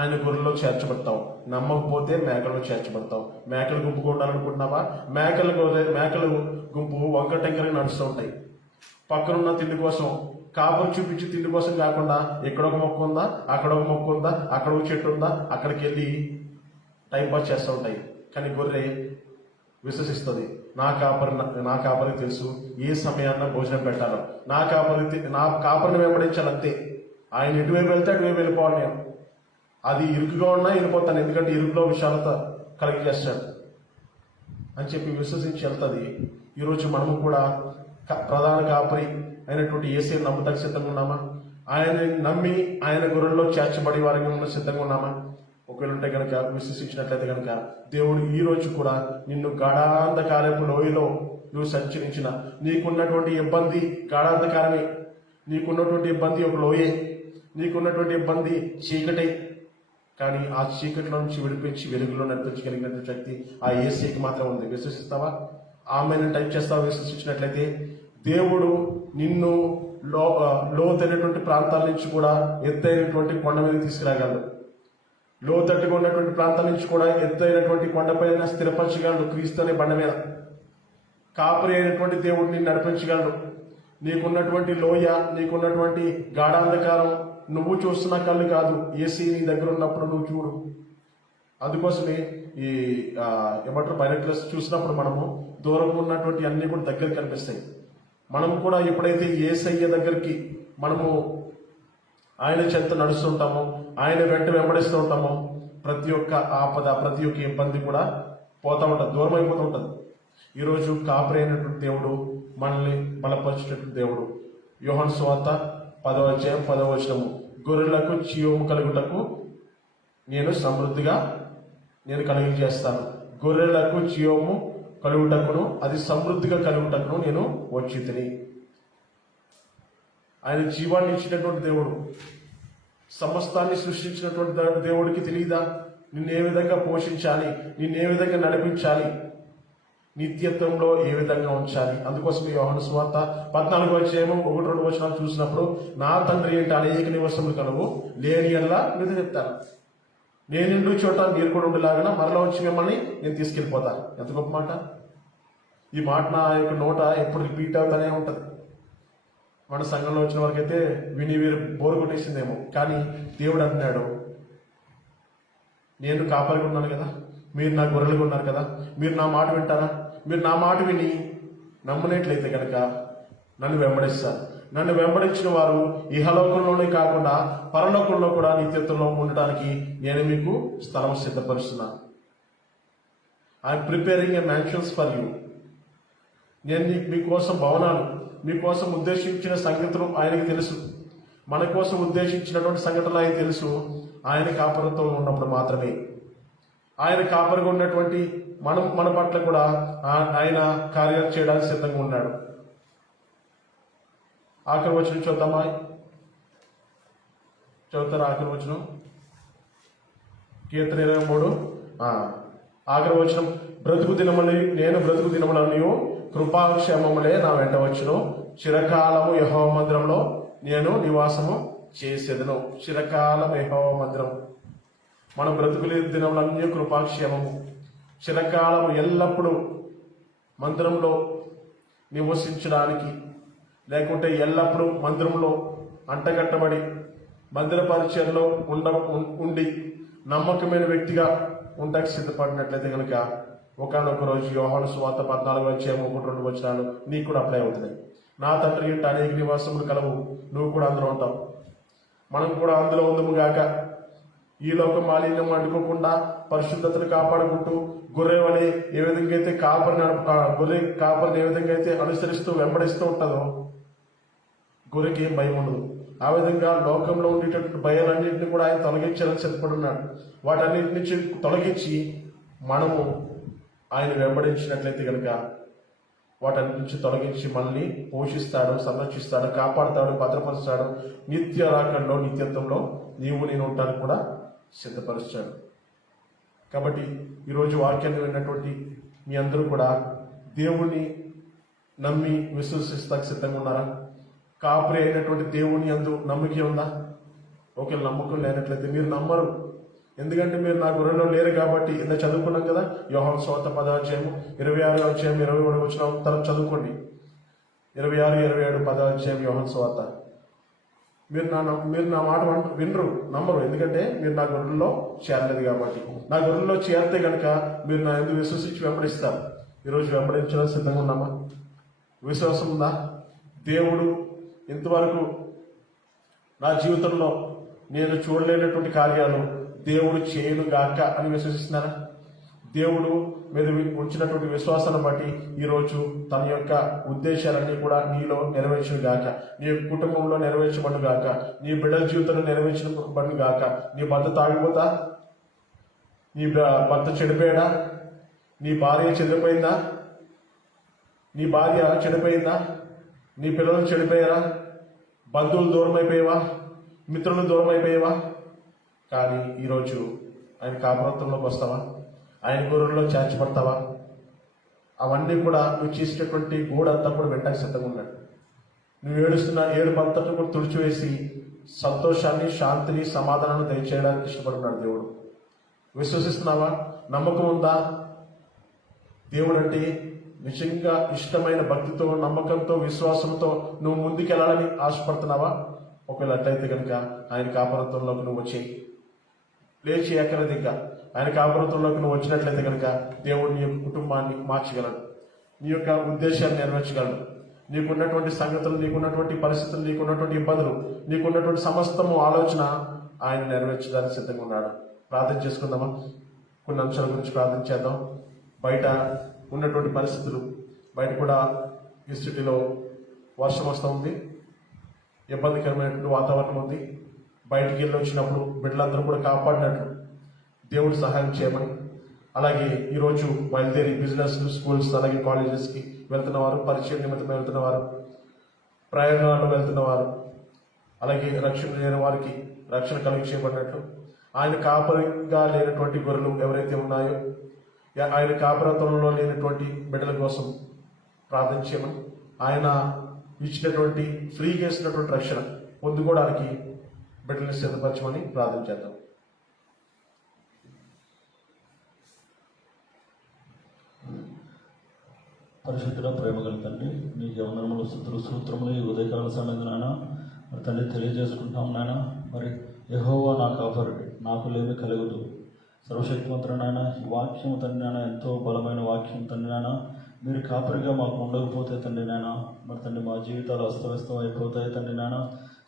ఆయన గొర్రెలో చేర్చబడతావు, నమ్మకపోతే మేకల్లో చేర్చబడతావు. మేకల గుంపుగా ఉండాలనుకుంటున్నావా? మేకల గుంపు వంకటంకరగా నడుస్తూ ఉంటాయి. పక్కనున్న తిండి కోసం, కాపురం చూపించి తిండి కోసం కాకుండా, ఎక్కడొక మొక్క ఉందా, అక్కడ ఒక మొక్క ఉందా, అక్కడ ఒక చెట్టు ఉందా, అక్కడికి వెళ్ళి టైం పాస్ చేస్తూ ఉంటాయి. కానీ గొర్రె విశ్వసిస్తుంది. నా కాపరికి తెలుసు ఏ సమయాన్న భోజనం పెట్టాలో, నా కాపరిని వెంబడించాలంతే. ఆయన ఎటువైపు వెళ్తే అటువైపు వెళ్ళిపోవాలి నేను. అది ఇరుకుగా ఉన్నా వెళ్ళిపోతాను, ఎందుకంటే ఇరుకులో విశాలత కలిగజేస్తాడు అని చెప్పి విశ్వసించి వెళ్తుంది. ఈరోజు మనము కూడా ప్రధాన కాపరి అయినటువంటి యేసుని నమ్ముతానికి సిద్ధంగా ఉన్నామా? ఆయన నమ్మి ఆయన గొర్రెల్లో చేర్చబడి వారికి ఉన్న సిద్ధంగా ఉన్నామా? ఒకవేళ ఉంటే కనుక, విశ్వసించినట్లయితే కనుక దేవుడు ఈ రోజు కూడా నిన్ను గాఢాంధకారపు లోయలో నువ్వు సంచరించిన, నీకున్నటువంటి ఇబ్బంది గాఢాంధకారమే. నీకున్నటువంటి ఇబ్బంది ఒక లోయే, నీకున్నటువంటి ఇబ్బంది చీకటే. కానీ ఆ చీకటిలో నుంచి విడిపించి వెలుగులో నడిపించగలిగినటువంటి శక్తి ఆ యేసయ్యకి మాత్రం ఉంది. విశ్వసిస్తావా? ఆమెను టైప్ చేస్తావా? విశ్వసించినట్లయితే దేవుడు నిన్ను లోతైనటువంటి ప్రాంతాల నుంచి కూడా ఎత్తైనటువంటి కొండ మీద తీసుకురాగలడు. లోతట్టుగా ఉన్నటువంటి ప్రాంతాల నుంచి కూడా ఎత్తైనటువంటి కొండపైన స్థిరపరచగలడు. క్రీస్తు అనే బండ మీద కాపరి అయినటువంటి దేవుడు నిన్ను నడిపించగలడు. నీకున్నటువంటి లోయ, నీకున్నటువంటి గాఢాంధకారం నువ్వు చూస్తున్న కళ్ళు కాదు, ఏసీ నీ దగ్గర ఉన్నప్పుడు నువ్వు చూడు. అందుకోసమే ఈ ఏమంటారు బైనాక్యులర్స్ చూసినప్పుడు మనము దూరంగా ఉన్నటువంటి అన్ని కూడా దగ్గర కనిపిస్తాయి. మనము కూడా ఎప్పుడైతే యేసయ్య దగ్గరికి మనము ఆయన చెంత నడుస్తుంటామో, ఆయన వెంట వెంబడిస్తూ ఉంటామో, ప్రతి ఒక్క ఆపద, ప్రతి ఒక్క ఇబ్బంది కూడా పోతా ఉంటుంది, దూరం అయిపోతూ ఉంటుంది. ఈరోజు కాపరి అయినటువంటి దేవుడు మనల్ని బలపరిచేటటువంటి దేవుడు. యోహాను సువార్త 10వ అధ్యాయం 10వ వచనము, గొర్రెలకు జీవము కలుగుటకు నేను సమృద్ధిగా కలిగజేస్తాను. గొర్రెలకు జీవము కలుగుటకును అది సమృద్ధిగా కలుగుటకును నేను వచ్చితిని. ఆయన జీవాన్ని ఇచ్చినటువంటి దేవుడు, సమస్తాన్ని సృష్టించినటువంటి దేవుడికి తెలియదా నిన్ను ఏ విధంగా పోషించాలి, నిన్ను ఏ విధంగా నడిపించాలి, నిత్యత్వంలో ఏ విధంగా ఉంచాలి. అందుకోసం యోహాను సువార్త 14వ అధ్యాయం 1-2 వచనాలు చూసినప్పుడు, నా తండ్రి ఏంటి అనేక నివాసములు కలవు, లేని అల్లా మీద చెప్తాను. నేను నిండు చోట మీరు కూడా ఉండేలాగా మరలా వచ్చి మిమ్మల్ని నేను తీసుకెళ్ళిపోతాను. ఎంత గొప్ప మాట! ఈ మాట నా యొక్క నోట ఎప్పుడు రిపీట్ అవుతానే ఉంటుంది. మన సంఘంలో వచ్చిన వరకైతే విని వీరు బోరు కొట్టేసిందేమో, కానీ దేవుడు అంటున్నాడు, నేను కాపరిగా ఉన్నాను కదా, మీరు నా గొర్రెలుగా ఉన్నారు కదా, మీరు నా మాట వింటారా? మీరు నా మాట విని నమ్మునట్లయితే కనుక నన్ను వెంబడిస్తారు. నన్ను వెంబడించిన వారు ఇహలోకంలోనే కాకుండా పరలోకంలో కూడా నిత్యత్వంలో ఉండటానికి నేను మీకు స్థలం సిద్ధపరుస్తున్నాను. I'm preparing a mansions for you. నేను మీకోసం భవనాలు, మీకోసం ఉద్దేశించిన సంగతులు ఆయనకి తెలుసు. మన కోసం ఉద్దేశించినటువంటి సంఘటనలు ఆయన తెలుసు. ఆయన కాపరితో ఉన్నప్పుడు మాత్రమే, ఆయన కాపరిగా ఉన్నటువంటి మన పట్ల కూడా ఆయన కార్యాలు చేయడానికి సిద్ధంగా ఉన్నాడు. ఆఖరి వచనం చూద్దామా? చదువుతారా ఆఖరి వచనం? కీర్తన 23 ఆఖరి వచనం, నేను బ్రతుకు దినములను కృపాక్షేమములే నా వెంట వచ్చును, చిరకాలము యెహోవా మందిరంలో నేను నివాసము చేసేదను. చిరకాలం యెహోవా మందిరం, మన బ్రతుకుల దినములన్నీ కృపాక్షేమము, చిరకాలము ఎల్లప్పుడూ మందిరంలో నివసించడానికి, లేకుంటే ఎల్లప్పుడూ మందిరంలో అంటగట్టబడి మందిర పరిచయంలో ఉండి నమ్మకమైన వ్యక్తిగా ఉండక సిద్ధపడినట్లయితే కనుక ఒకనొక రోజు యోహాను సువార్త 14వ అధ్యాయం 1-2 వచనాలు నీకు కూడా అప్లై అవుతున్నాయి. నా తండ్రి ఇంట అనేక నివాసములు కలవు, నువ్వు కూడా అందులో ఉంటావు, మనం కూడా అందులో ఉందము గాక. ఈ లోక మాలిన్యం అంటుకోకుండా పరిశుద్ధతను కాపాడుకుంటూ గొర్రె వలె ఏ విధంగా అయితే కాపరిని ఏ విధంగా అయితే అనుసరిస్తూ వెంబడిస్తూ ఉంటుందో, గొర్రెకి ఏం భయం ఉండదు. ఆ విధంగా లోకంలో ఉండేటటువంటి భయాలన్నింటినీ కూడా ఆయన తొలగించాలని సిద్ధపడి ఉన్నాడు. వాటన్నిటి నుంచి తొలగించి మనము ఆయన వెంబడించినట్లయితే కనుక వాటన్నిటి నుంచి తొలగించి మనల్ని పోషిస్తాడు, సంరక్షిస్తాడు, కాపాడుతాడు, భద్రపరుస్తాడు. నిత్య రాకంలో నిత్యత్వంలో నీవు నేను ఉండటానికి కూడా సిద్ధపరుస్తాడు. కాబట్టి ఈరోజు వాక్యాన్ని విన్నటువంటి మీ అందరూ కూడా దేవుణ్ణి నమ్మి విశ్వసిస్తానికి సిద్ధంగా ఉన్నారా? కాపరి అయినటువంటి దేవుని యందు నమ్మకం ఉందా? ఒకవేళ నమ్మకం లేనట్లయితే మీరు నమ్మరు. ఎందుకంటే మీరు నా గొర్రెలో లేరు కాబట్టి. ఇలా చదువుకున్నాం కదా, యోహాను సువార్త 10వ అధ్యాయం 26వ అధ్యాయం 27వ వచనం తర్వాత చదువుకోండి. 26, 27, 10వ అధ్యాయం యోహాను సువార్త. మీరు నా మాట వినరు, నమ్మరు. ఎందుకంటే మీరు నా గొర్రెల్లో చేరలేదు కాబట్టి. నా గొర్రెల్లో చేరితే కనుక మీరు నా ఎందుకు విశ్వసించి వెంబడిస్తారు. ఈరోజు వెంబడించడానికి సిద్ధంగా ఉన్నామా? విశ్వాసం ఉందా? దేవుడు ఇంతవరకు నా జీవితంలో నేను చూడలేనటువంటి కార్యాలు దేవుడు చేయను గాక అని విశ్వసిస్తున్నారా? దేవుడు మీద ఉంచినటువంటి విశ్వాసాన్ని బట్టి ఈరోజు తన యొక్క ఉద్దేశాలన్నీ కూడా నీలో నెరవేర్చను గాక, నీ కుటుంబంలో నెరవేర్చబడు గాక, నీ బిడ్డల జీవితంలో నెరవేర్చబడు గాక. నీ భర్త తాగిపోతా, నీ భర్త చెడిపోయాడా, నీ భార్య చెడిపోయిందా, నీ భార్య చెడిపోయిందా, నీ పిల్లలు చెడిపోయారా? బంధువులు దూరం అయిపోయేవా, మిత్రులు దూరం అయిపోయేవా? కానీ ఈరోజు ఆయన కాపురత్వంలోకి వస్తావా? ఆయన గొర్రెల్లో చేర్చబడతావా? అవన్నీ కూడా నువ్వు చేసేటటువంటి గూడంతా కూడా వెంటనే సిద్ధంగా ఉన్నాడు. నువ్వు ఏడుస్తున్న ఏడుపంతను కూడా తుడిచివేసి సంతోషాన్ని, శాంతిని, సమాధానాన్ని దయచేయడానికి ఇష్టపడున్నాడు దేవుడు. విశ్వసిస్తున్నావా? నమ్మకం ఉందా? దేవుడు అంటే నిజంగా ఇష్టమైన భక్తితో, నమ్మకంతో, విశ్వాసంతో నువ్వు ముందుకెళ్ళాలని ఆశపడుతున్నావా? ఒకవేళ అట్లయితే కనుక ఆయన కాపురత్వంలోకి నువ్వు వచ్చి లేచి ఎక్కరదిగా ఆయన కాపురత్వంలోకి నువ్వు వచ్చినట్లయితే కనుక దేవుడు నీ యొక్క కుటుంబాన్ని మార్చగలడు, నీ యొక్క ఉద్దేశాన్ని నెరవేర్చగలడు. నీకున్నటువంటి సంగతులు, నీకున్నటువంటి పరిస్థితులు, నీకున్నటువంటి ఇబ్బందులు, నీకున్నటువంటి సమస్తము ఆలోచన ఆయన నెరవేర్చడానికి సిద్ధంగా ఉన్నాడు. ప్రార్థన చేసుకుందామా? కొన్ని అంశాల గురించి ప్రార్థన చేద్దాం. బయట ఉన్నటువంటి పరిస్థితులు, బయట కూడా ఈ సిటీలో వర్షం వస్తూ ఉంది, ఇబ్బందికరమైనటువంటి వాతావరణం ఉంది. బయటికి వెళ్ళి వచ్చినప్పుడు బిడ్డలందరూ కూడా కాపాడినట్లు దేవుడు సహాయం చేయమని, అలాగే ఈరోజు బయలుదేరి బిజినెస్, స్కూల్స్, అలాగే కాలేజెస్కి వెళ్తున్నవారు, పరిచయం నిమిత్తం వెళ్తున్నవారు, ప్రయాణాలు వెళ్తున్నవారు, అలాగే రక్షణ లేని వారికి రక్షణ కలిగి చేయబడినట్లు, ఆయన కాపరిగా లేనటువంటి గొర్రెలు ఎవరైతే ఉన్నాయో, ఆయన కాపురత్వంలో లేనటువంటి బిడ్డల కోసం ప్రార్థన చేయమని, ఆయన ఇచ్చినటువంటి ఫ్రీగా ఇచ్చినటువంటి రక్షణ పొందుకోవడానికి బిడ్డల్ని సిద్ధపరచమని ప్రార్థన చేద్దాం. పరిశుద్ధుల ప్రేమ గల తండ్రి, నీకు వందనములు, స్తుతులు, స్తోత్రములు ఈ ఉదయకాల సమయంలో నాయన మరి తండ్రి తెలియజేసుకుంటాం నాయన. మరి యెహోవా నా కాపరుడు, నాకు లేమి కలుగుదు. సర్వశక్తివంతుడు నాయన, ఈ వాక్యం తండ్రి నాయన ఎంతో బలమైన వాక్యం తండ్రి నాయన. మీరు కాపరిగా మాకు ఉండకపోతే తండ్రి నాయన మరి తండ్రి మా జీవితాలు అస్తవ్యస్తం అయిపోతాయి తండ్రి నాయన.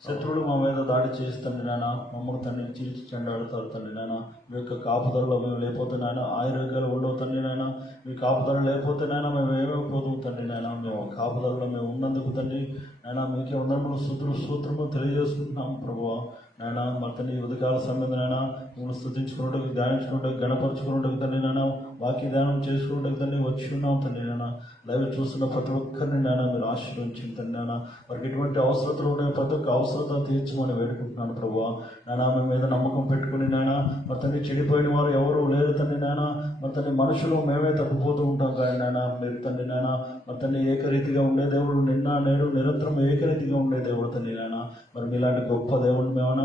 శత్రువులు మా మీద దాడి చేసి తండ్రి నాయన మమ్మల్ని తండ్రి చీల్చి చెండాడుతారు తండ్రి నాయన. మీ యొక్క కాపుదలలో మేము లేకపోతే నాయన ఆరోగ్యాలు ఉండవు తండ్రి నాయన. మీ కాపుదల లేకపోతే నాయన మేము ఏమైపోతాము తండ్రి నాయన. మేము కాపుదలలో మేము ఉన్నందుకు తండ్రి నాయన మీకే వందనములు, స్తుతులు, స్తోత్రములు తెలియజేసుకుంటున్నాం ప్రభువా నాయన. మరి తండ్రి ఉదయకాల సమయం నాయన మిమ్మల్ని స్తుతించుకున్నట్టు, ధ్యానించుకుంటూ, గణపరుచుకున్నట్టు తండ్రి నాయన, వాక్య ధ్యానం చేసుకున్నట్టు తండ్రి వచ్చి ఉన్నాం తండ్రి నాయన. లైవ్ చూస్తున్న ప్రతి ఒక్కరిని నాయన మీరు ఆశీర్వదించింది తండ్రి నాయన. వారికి ఎటువంటి అవసరతలు ఉన్నాయో ప్రతి ఒక్క అవసరత తీర్చమని వేడుకుంటున్నాను ప్రభువా నాయన. మీ మీద నమ్మకం పెట్టుకుని నాయన మరి తండ్రి చెడిపోయిన వారు ఎవరు లేరు తండ్రి నాయన. మరి తండ్రి మనుషులు మేమే తప్పిపోతూ ఉంటాం కానీ నాయన మీరు తండ్రి నాయన మరి తండ్రి ఏకరీతిగా ఉండే దేవుడు, నిన్న నేడు నిరంతరం ఏకరీతిగా ఉండే దేవుడు తండ్రి నాయన. మరి మీలాంటి గొప్ప దేవుడు మేము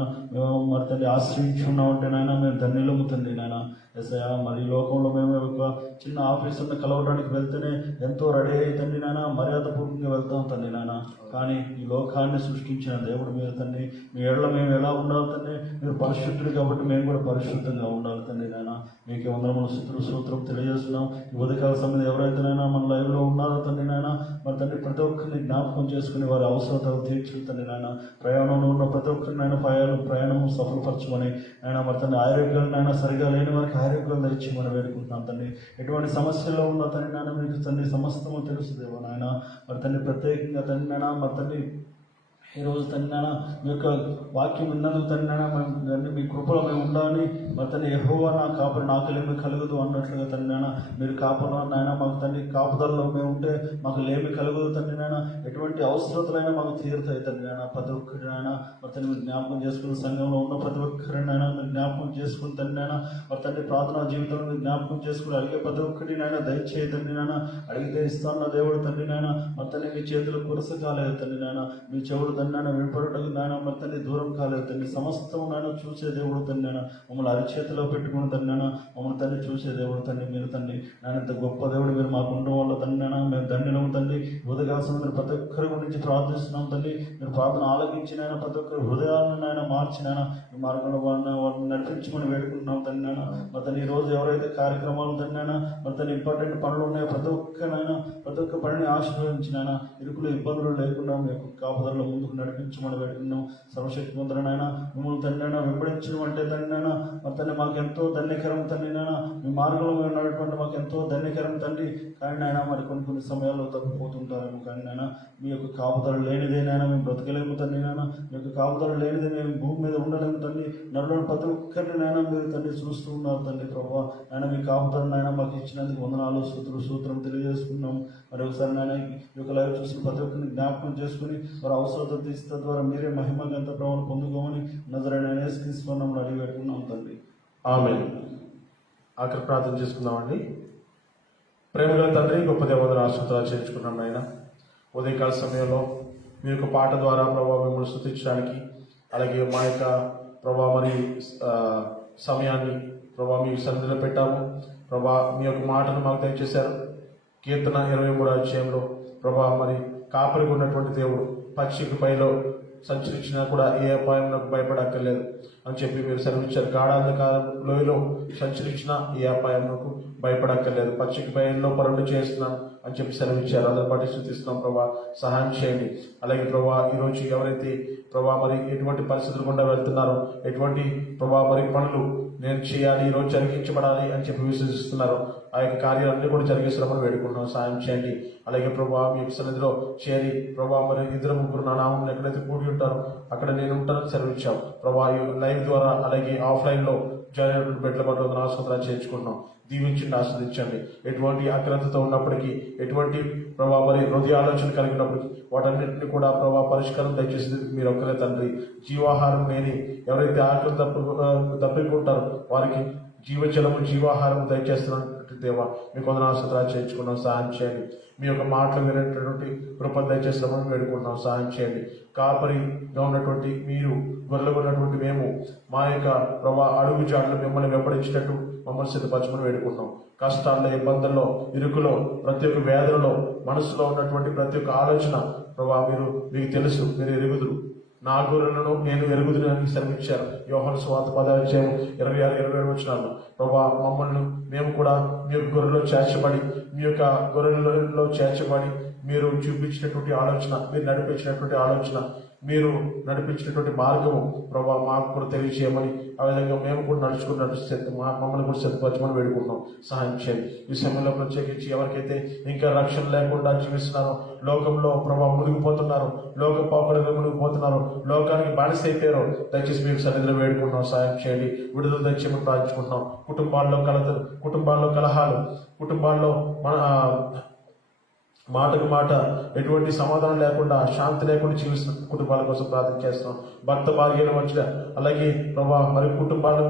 మరి తండ్రి ఆశ్రయించి ఉన్నామంటే నాయన మేము ధన్యులము తండ్రి నాయన. ఎస్ఐ మరి ఈ లోకంలో మేము ఒక చిన్న ఆఫీసర్ని కలవడానికి వెళ్తేనే ఎంతో రెడీ అయ్యి తండ్రి నాయన మర్యాదపూర్వకంగా వెళ్తాం తండ్రి నాయన. కానీ ఈ లోకాన్ని సృష్టించిన దేవుడు మీరు తండ్రి, మీ ఏళ్ళ మేము ఎలా ఉండాలి తండ్రి? మీరు పరిశుద్ధులు కాబట్టి మేము కూడా పరిశుద్ధంగా ఉండాలి తండ్రి నాయన. మీకే వందనములు, స్తుతులు, స్తోత్రం తెలియజేస్తున్నాం. ఈ ఉదయకాల సమయంలో ఎవరైతేనైనా మన లైవ్లో ఉన్నారో తండ్రి నాయన మరి తండ్రి ప్రతి ఒక్కరిని జ్ఞాపకం చేసుకుని వారి అవసరతలు తీర్చుకుని తండ్రి నాయన. ప్రయాణంలో ఉన్న ప్రతి ఒక్కరినైనా ప్రయాణం సఫలపరచమని ఆయన. మరి తండ్రి ఆరోగ్యాలు నాయన సరిగా లేని వారికి ఆరోగ్యాలు తెచ్చిమని వేడుకుంటున్నాం తండ్రి. ఎటువంటి సమస్యల్లో ఉన్న తండ్రి నాయన మీకు తండ్రి సమస్తము తెలుసు దేవా నాయన. మరి తండ్రి ప్రత్యేకంగా తండ్రి నాయన మరి తండ్రి ఈరోజు తండ్రి నాయన మీ యొక్క వాక్యం విన్నందుకు తండ్రి నాయన మేము మీ కృపలో మేము ఉండాలని మరి తండ్రి యెహోవా నా కాపరి, నాకు లేమి కలుగుదు అన్నట్లుగా తండ్రి నాయన మీరు కాపాడు నాయన. మాకు తండ్రి కాపుదలలో మేము ఉంటే మాకు లేమి కలుగుదు తండ్రి నాయన. ఎటువంటి అవసరతలైనా మాకు తీరుతాయి తండ్రి నాయన. ప్రతి ఒక్కరి నాయన మరి తండ్రి మీరు జ్ఞాపకం చేసుకుని, సంఘంలో ఉన్న ప్రతి ఒక్కరి నాయన మీరు జ్ఞాపకం చేసుకుని తండ్రి నాయన. మరి తండ్రి ప్రార్థనా జీవితంలో మీరు జ్ఞాపకం చేసుకుని అడిగే ప్రతి ఒక్కటి నాయన దయచేయి తండ్రి నాయన. అడిగితే ఇస్తాన్న దేవుడు తండ్రి నాయన. మరి తండ్రి మీ చేతులు కురస కాలేదు తండ్రి నాయన. మీ చెవుడు తండ్రి నాయన వినపడటకు నాయన మరి తండ్రి దూరం కాలేదు తండ్రి. సమస్తం నాయన చూసే దేవుడు తండ్రి నాయన. మమ్మల్ని అరిచేతిలో పెట్టుకుని తండ్రి నాయన మమ్మల్ని తండ్రి చూసే దేవుడు తండ్రి మీరు తండ్రి నాయన. ఇంత గొప్ప దేవుడు మీరు మాకు ఉండడం వల్ల తండ్రి నాయన మేము ధన్యులం తండ్రి. ఉదయకాలం మీరు ప్రతి ఒక్కరి గురించి ప్రార్థిస్తున్నాం తండ్రి. మీరు ప్రార్థన ఆలకించిన ఆయన ప్రతి ఒక్కరి హృదయాలను ఆయన మార్చిన ఈ మార్గంలో వాళ్ళని నడిపించమని వేడుకుంటున్నాం తండ్రి నాయన. మరి తండ్రి ఈరోజు ఎవరైతే కార్యక్రమాలు తండ్రి నాయన మరి తండ్రి ఇంపార్టెంట్ పనులు ఉన్నాయో ప్రతి ఒక్కనైనా ప్రతి ఒక్క పనిని ఆశీర్వదించిన ఇరుకులు ఇబ్బందులు లేకుండా మీ యొక్క కాపుదలలో ముందుకు నడిపించమని వేడుకున్నాం. సర్వశక్తివంతుడైనా మిమ్మల్ని తండ్రి అయినా వెంబడించడం అంటే తండ్రి అయినా మరి తండ్రి మాకు ఎంతో ధన్యకరం తండ్రి నాయన. మీ మార్గంలో మేము నడటువంటి మాకు ఎంతో ధన్యకరం తండ్రి. కానీ అయినా మరి కొన్ని సమయాల్లో తప్పిపోతుంటారేమో కానీ నాయన మీ యొక్క కాపుదల లేనిదేనైనా మేము బ్రతకలేము తండ్రి నాయన. మీ యొక్క కాపుదల లేనిదే మేము భూమి మీద ఉండలేము తండ్రి. నరులను ప్రతి ఒక్కరిని నాయన మీరు తండ్రి చూస్తూ ఉన్నారు తండ్రి ప్రభావ. ఆయన మీ కాపుదల నాయన మాకు ఇచ్చినందుకు వందనాలు సూత్రం తెలియజేసుకున్నాం. మరి ఒకసారి నాయన ఈ యొక్క లైవ్ చూసిన ప్రతి ఒక్కరిని జ్ఞాపకం చేసుకుని వారి అవసరత తీస్తే ద్వారా మీరే మహిమ గంత ప్రభావం పొందుకోమని నజరైన యేసుక్రీస్తు అడిగి పెట్టుకున్నాం తండ్రి. ఆమేన్. ఆఖరి ప్రార్థన చేసుకుందామండి. ప్రేమగల తండ్రి, గొప్ప దేవతల ఆశ్రతాలు చేర్చుకున్నాం నాయన. ఉదయకాల సమయంలో మీ యొక్క పాట ద్వారా ప్రభావ మిమ్మల్ని స్తుతించడానికి, అలాగే మా యొక్క ప్రభా మరి సమయాన్ని ప్రభా మీ సన్నిధిలో పెట్టాము. ప్రభా మీ యొక్క మాటను మాకు దయచేశారు. కీర్తన 23వ అధ్యాయంలో ప్రభా మరి కాపరికి ఉన్నటువంటి దేవుడు పక్షికి పైలో సంచరించినా కూడా ఏ అపాయంలోకి భయపడక్కర్లేదు అని చెప్పి మీరు సెలవిచ్చారు. గాఢాంధకారం లోయలో సంచరించినా ఏ అపాయంలోకి భయపడక్కర్లేదు, పక్షికి భయంలో పరుండు చేస్తున్నాం అని చెప్పి సెలవిచ్చారు. అందరి పాటి స్తుతిస్తున్నాం ప్రభా, సహాయం చేయండి. అలాగే ప్రభా ఈరోజు ఎవరైతే ప్రభా మరి ఎటువంటి పరిస్థితులు గుండా వెళ్తున్నారో, ఎటువంటి ప్రభా మరి పనులు నేను చేయాలి, ఈరోజు జరిగించబడాలి అని చెప్పి విశ్వసిస్తున్నారు, ఆ యొక్క కార్యాలన్నీ కూడా జరిగిస్తున్నామని వేడుకుంటున్నాం. సాయం చేయండి. అలాగే ప్రభా మీ యొక్క సన్నిధిలో చేరి ప్రభా మరి 2-3 నా నామం ఎక్కడైతే కూడి ఉంటారో అక్కడ నేను ఉంటానని సెలవిచ్చాం ప్రభా. లైవ్ ద్వారా అలాగే ఆఫ్లైన్లో జాయిన్ అయినటువంటి బిడ్డల పట్ల ఆస్పత్రాలు చేర్చుకుంటున్నాం. దీవించండి, ఆస్వాదించండి. ఎటువంటి ఆక్రాంతతో ఉన్నప్పటికీ, ఎటువంటి ప్రభా మరి హృదయ ఆలోచన కలిగినప్పటికీ వాటన్నింటినీ కూడా ప్రభా పరిష్కారం దయచేసి మీరు ఒక్కరే తండ్రి. జీవాహారం లేని ఎవరైతే ఆకలి తప్పికుంటారో వారికి జీవజలము జీవాహారం దయచేస్తున్నటువంటి దేవా మీకు వందనాలు చేయించుకున్నాం. సహాయం చేయండి. మీ యొక్క మాటలు వినేటటువంటి కృపను దయచేస్తామని వేడుకుంటున్నాం. సహాయం చేయండి. కాపరిగా ఉన్నటువంటి మీరు, గొర్రెలుగా ఉన్నటువంటి మేము మా యొక్క ప్రభా అడుగు జాడలు మిమ్మల్ని వెంబడించేటట్టు మమ్మల్ని సిద్ధపరచమని వేడుకుంటున్నాం. కష్టాల్లో, ఇబ్బందుల్లో, ఇరుకులో, ప్రతి ఒక్క వేదనలో, మనసులో ఉన్నటువంటి ప్రతి ఒక్క ఆలోచన ప్రభా మీకు తెలుసు, మీరు ఎరుగుదురు. నా గొర్రెలను నేను ఎరుగుదును అని శ్రమించారు. యోహాను సువార్త 10వ అధ్యాయం 26-27 వచనాలు. ప్రభా మమ్మల్ని మేము కూడా మీ యొక్క గొర్రెలో చేర్చబడి, మీ యొక్క గొర్రెలలో చేర్చబడి మీరు చూపించినటువంటి ఆలోచన, మీరు నడిపించినటువంటి ఆలోచన, మీరు నడిపించినటువంటి మార్గము ప్రభా మాకు కూడా తెలియజేయమని, ఆ విధంగా మేము కూడా నడుచుకున్నట్టు మమ్మల్ని కూడా సిద్ధపరచమని వేడుకుంటున్నాం. సహాయం చేయండి. ఈ సమయంలో ప్రత్యేకించి ఎవరికైతే ఇంకా రక్షణ లేకుండా జీవిస్తున్నారో, లోకంలో ప్రభా మునిగిపోతున్నారో, లోక పాపడగా మునిగిపోతున్నారో, లోకానికి బానిస అయిపోయారో దయచేసి మీకు సన్నిధిలో వేడుకుంటున్నాం. సహాయం చేయండి. విడుదల దయచేయమని ప్రార్థించుకుంటున్నాం. కుటుంబాల్లో కలహాలు, కుటుంబాల్లో మాటకు మాట ఎటువంటి సమాధానం లేకుండా, శాంతి లేకుండా జీవిస్తున్న కుటుంబాల కోసం ప్రార్థన చేస్తున్నాం. భర్త భార్యల మధ్య, అలాగే ప్రభా మరి కుటుంబాలు,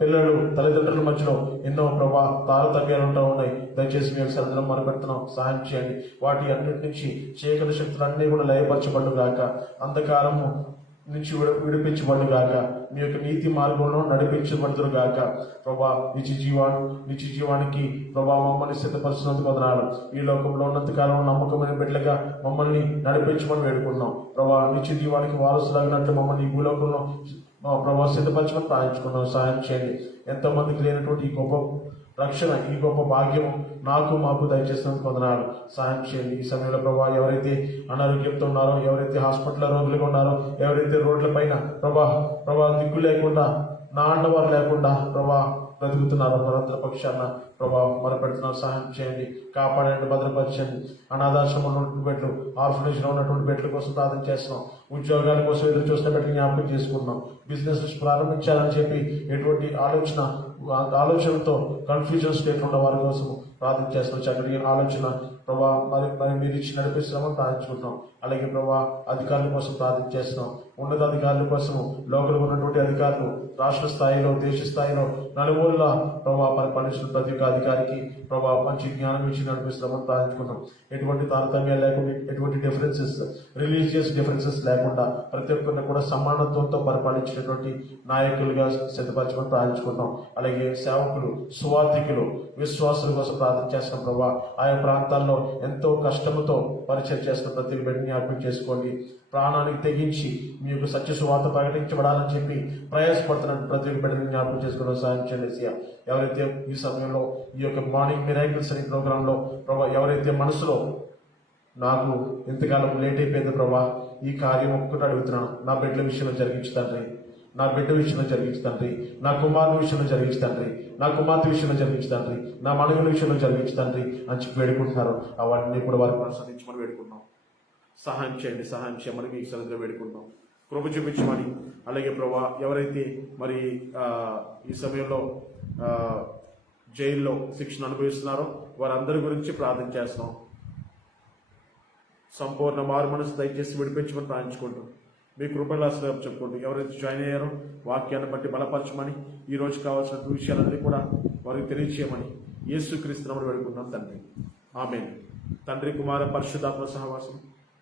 పిల్లలు, తల్లిదండ్రుల మధ్యలో ఎన్నో ప్రభా తారతమ్యాలు ఉంటూ ఉన్నాయి. దయచేసి మేము సరిగ్గా మొదలుపెడుతున్నాం. సహాయం చేయండి. వాటి అన్నిటి నుంచి చీకటి శక్తులన్నీ కూడా లయపరచబడు గాక, అంధకారము నుంచి విడిపించబడు గాక, మీ యొక్క నీతి మార్గంలో నడిపించబడుతురు గాక. ప్రభా నిత్య జీవానికి ప్రభా మమ్మల్ని సిద్ధపరుస్తున్నందుకు వందనాలు. ఈ లోకంలో ఉన్నంతకాలం నమ్మకమైన బిడ్డలుగా మమ్మల్ని నడిపించమని వేడుకుంటున్నాం. ప్రభా నిత్య జీవానికి వారసులాగినట్లు మమ్మల్ని ఈ భూలోకంలో ప్రభా సిద్ధపరచమని ప్రార్థించుకున్నాం. సహాయం చేయండి. ఎంతో మందికి లేనటువంటి ఈ గొప్ప రక్షణ, ఈ గొప్ప భాగ్యము మాకు దయచేసినందుకు వందనాలు. సహాయం చేయండి. ఈ సమయంలో ప్రభా ఎవరైతే అనారోగ్యంతో ఉన్నారో, ఎవరైతే హాస్పిటల్లో రోగులుగా ఉన్నారో, ఎవరైతే రోడ్ల పైన ప్రభా దిక్కు లేకుండా, నా అండవారు లేకుండా ప్రభా బ్రతుకుతున్నారు, వారందరి పక్షాన ప్రభా మొదలుపెడుతున్నారు. సహాయం చేయండి. కాపాడండి, భద్రపరచండి. అనాథాశ్రమంలో ఉన్నటువంటి బిడ్డలు, ఆర్ఫనేజ్లో ఉన్నటువంటి బిడ్డల కోసం ప్రార్థన చేస్తున్నాం. ఉద్యోగాల కోసం ఎదురు చూసిన బిడ్డలు జ్ఞాపకం చేసుకుంటున్నాం. బిజినెస్ ప్రారంభించాలని చెప్పి ఎటువంటి ఆలోచనతో కన్ఫ్యూజన్ స్టేట్లో ఉన్న వారి కోసం ప్రార్థన చేస్తున్నాం. చక్కటి ఆలోచన ప్రభా మరి మీరు ఇచ్చి నడిపిస్తున్నామని ప్రార్థించుకుంటున్నాం. అలాగే ప్రభా అధికారుల కోసం ప్రార్థన చేస్తున్నాం. ఉన్నత అధికారుల కోసము, లోకల్ ఉన్నటువంటి అధికారులు, రాష్ట్ర స్థాయిలో, దేశ స్థాయిలో, నలుమూలలా ప్రభా పరిపాలించిన ప్రతి ఒక్క అధికారికి ప్రభా మంచి జ్ఞానం ఇచ్చి నడిపిస్తున్నామని ప్రార్థించుకుంటాం. ఎటువంటి తారతమ్యాలు లేకుండా, ఎటువంటి రిలీజియస్ డిఫరెన్సెస్ లేకుండా ప్రతి ఒక్కరిని కూడా సమానత్వంతో పరిపాలించినటువంటి నాయకులుగా సిద్ధపరచమని ప్రార్థించుకుంటాం. అలాగే సేవకులు, సువార్థికులు, విశ్వాసుల కోసం ప్రార్థన చేస్తున్నాం. ప్రభా ఆయా ప్రాంతాల్లో ఎంతో కష్టంతో పరిచయం చేస్తున్న ప్రతి బిడ్డని జ్ఞాపకం చేసుకోండి. ప్రాణానికి తెగించి మీ యొక్క సత్య సువార్త ప్రకటించబడాలని చెప్పి ప్రయాసపడుతున్న ప్రతి బిడ్డని జ్ఞాపకం చేసుకోవడం సాయం చేయండి. ఎవరైతే ఈ సమయంలో ఈ యొక్క మార్నింగ్ మిరాకిల్స్ అనే ప్రోగ్రాంలో ప్రభా ఎవరైతే మనసులో నాకు ఇంతకాలం లేట్ అయిపోయింది ప్రభా, ఈ కార్యం ఒక్కటి అడుగుతున్నాను, నా బిడ్డల విషయంలో జరిగించు తండ్రి, నా బిడ్డ విషయంలో జరిగించు తండ్రి, నా కుమారుని విషయంలో జరిగించు తండ్రి, నా కుమార్తె విషయంలో జరిగించు తండ్రి, నా మనవుల విషయంలో జరిగించు తండ్రి అని చెప్పి వేడుకుంటున్నారు. అవన్నీ కూడా వారికి అనుసరించమని వేడుకుంటున్నాం. సహాయం చేయండి. సహాయం చేయమని మీకు సన్నిధిలో వేడుకుంటున్నాం. కృప చూపించమని, అలాగే ప్రభా ఎవరైతే మరి ఈ సమయంలో జైల్లో శిక్షణ అనుభవిస్తున్నారో వారందరి గురించి ప్రార్థన చేస్తున్నాం. సంపూర్ణ మారు మనసు దయచేసి విడిపించమని ప్రార్థించుకుంటూ మీ కృపలో అసలు చెప్పుకుంటూ ఎవరైతే జాయిన్ అయ్యారో వాక్యాన్ని బట్టి బలపరచమని, ఈ రోజు కావాల్సిన విషయాలన్నీ కూడా వారికి తెలియచేయమని యేసుక్రీస్తునామములో వేడుకుంటున్నాం తండ్రి. ఆమేన్. తండ్రి, కుమార, పరిశుద్ధాత్మ సహవాసం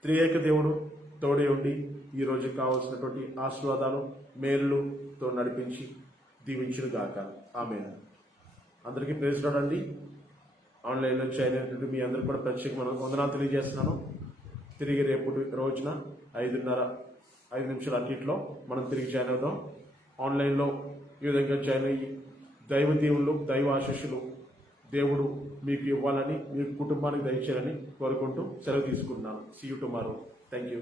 త్రియేక దేవుడు తోడే ఉండి ఈ రోజు కావాల్సినటువంటి ఆశీర్వాదాలు మేలుతో నడిపించి దీవించును గాక. ఆమేన్. అందరికీ ప్రైజ్ లార్డ్ అండి. ఆన్లైన్లో జాయిన్ అయినటువంటి మీ అందరికీ కూడా ప్రత్యేకమైన వందనాలు తెలియజేస్తున్నాను. తిరిగి రేపు రోజున 5:30 అన్నింటిలో మనం తిరిగి జాయిన్ అవుదాం. ఆన్లైన్లో ఈ విధంగా జాయిన్ అయ్యి దైవ దీవులు, దైవ ఆశీస్సులు దేవుడు మీకు ఇవ్వాలని, మీ కుటుంబానికి దయచేయాలని కోరుకుంటూ సెలవు తీసుకుంటున్నాను. See you tomorrow. Thank you.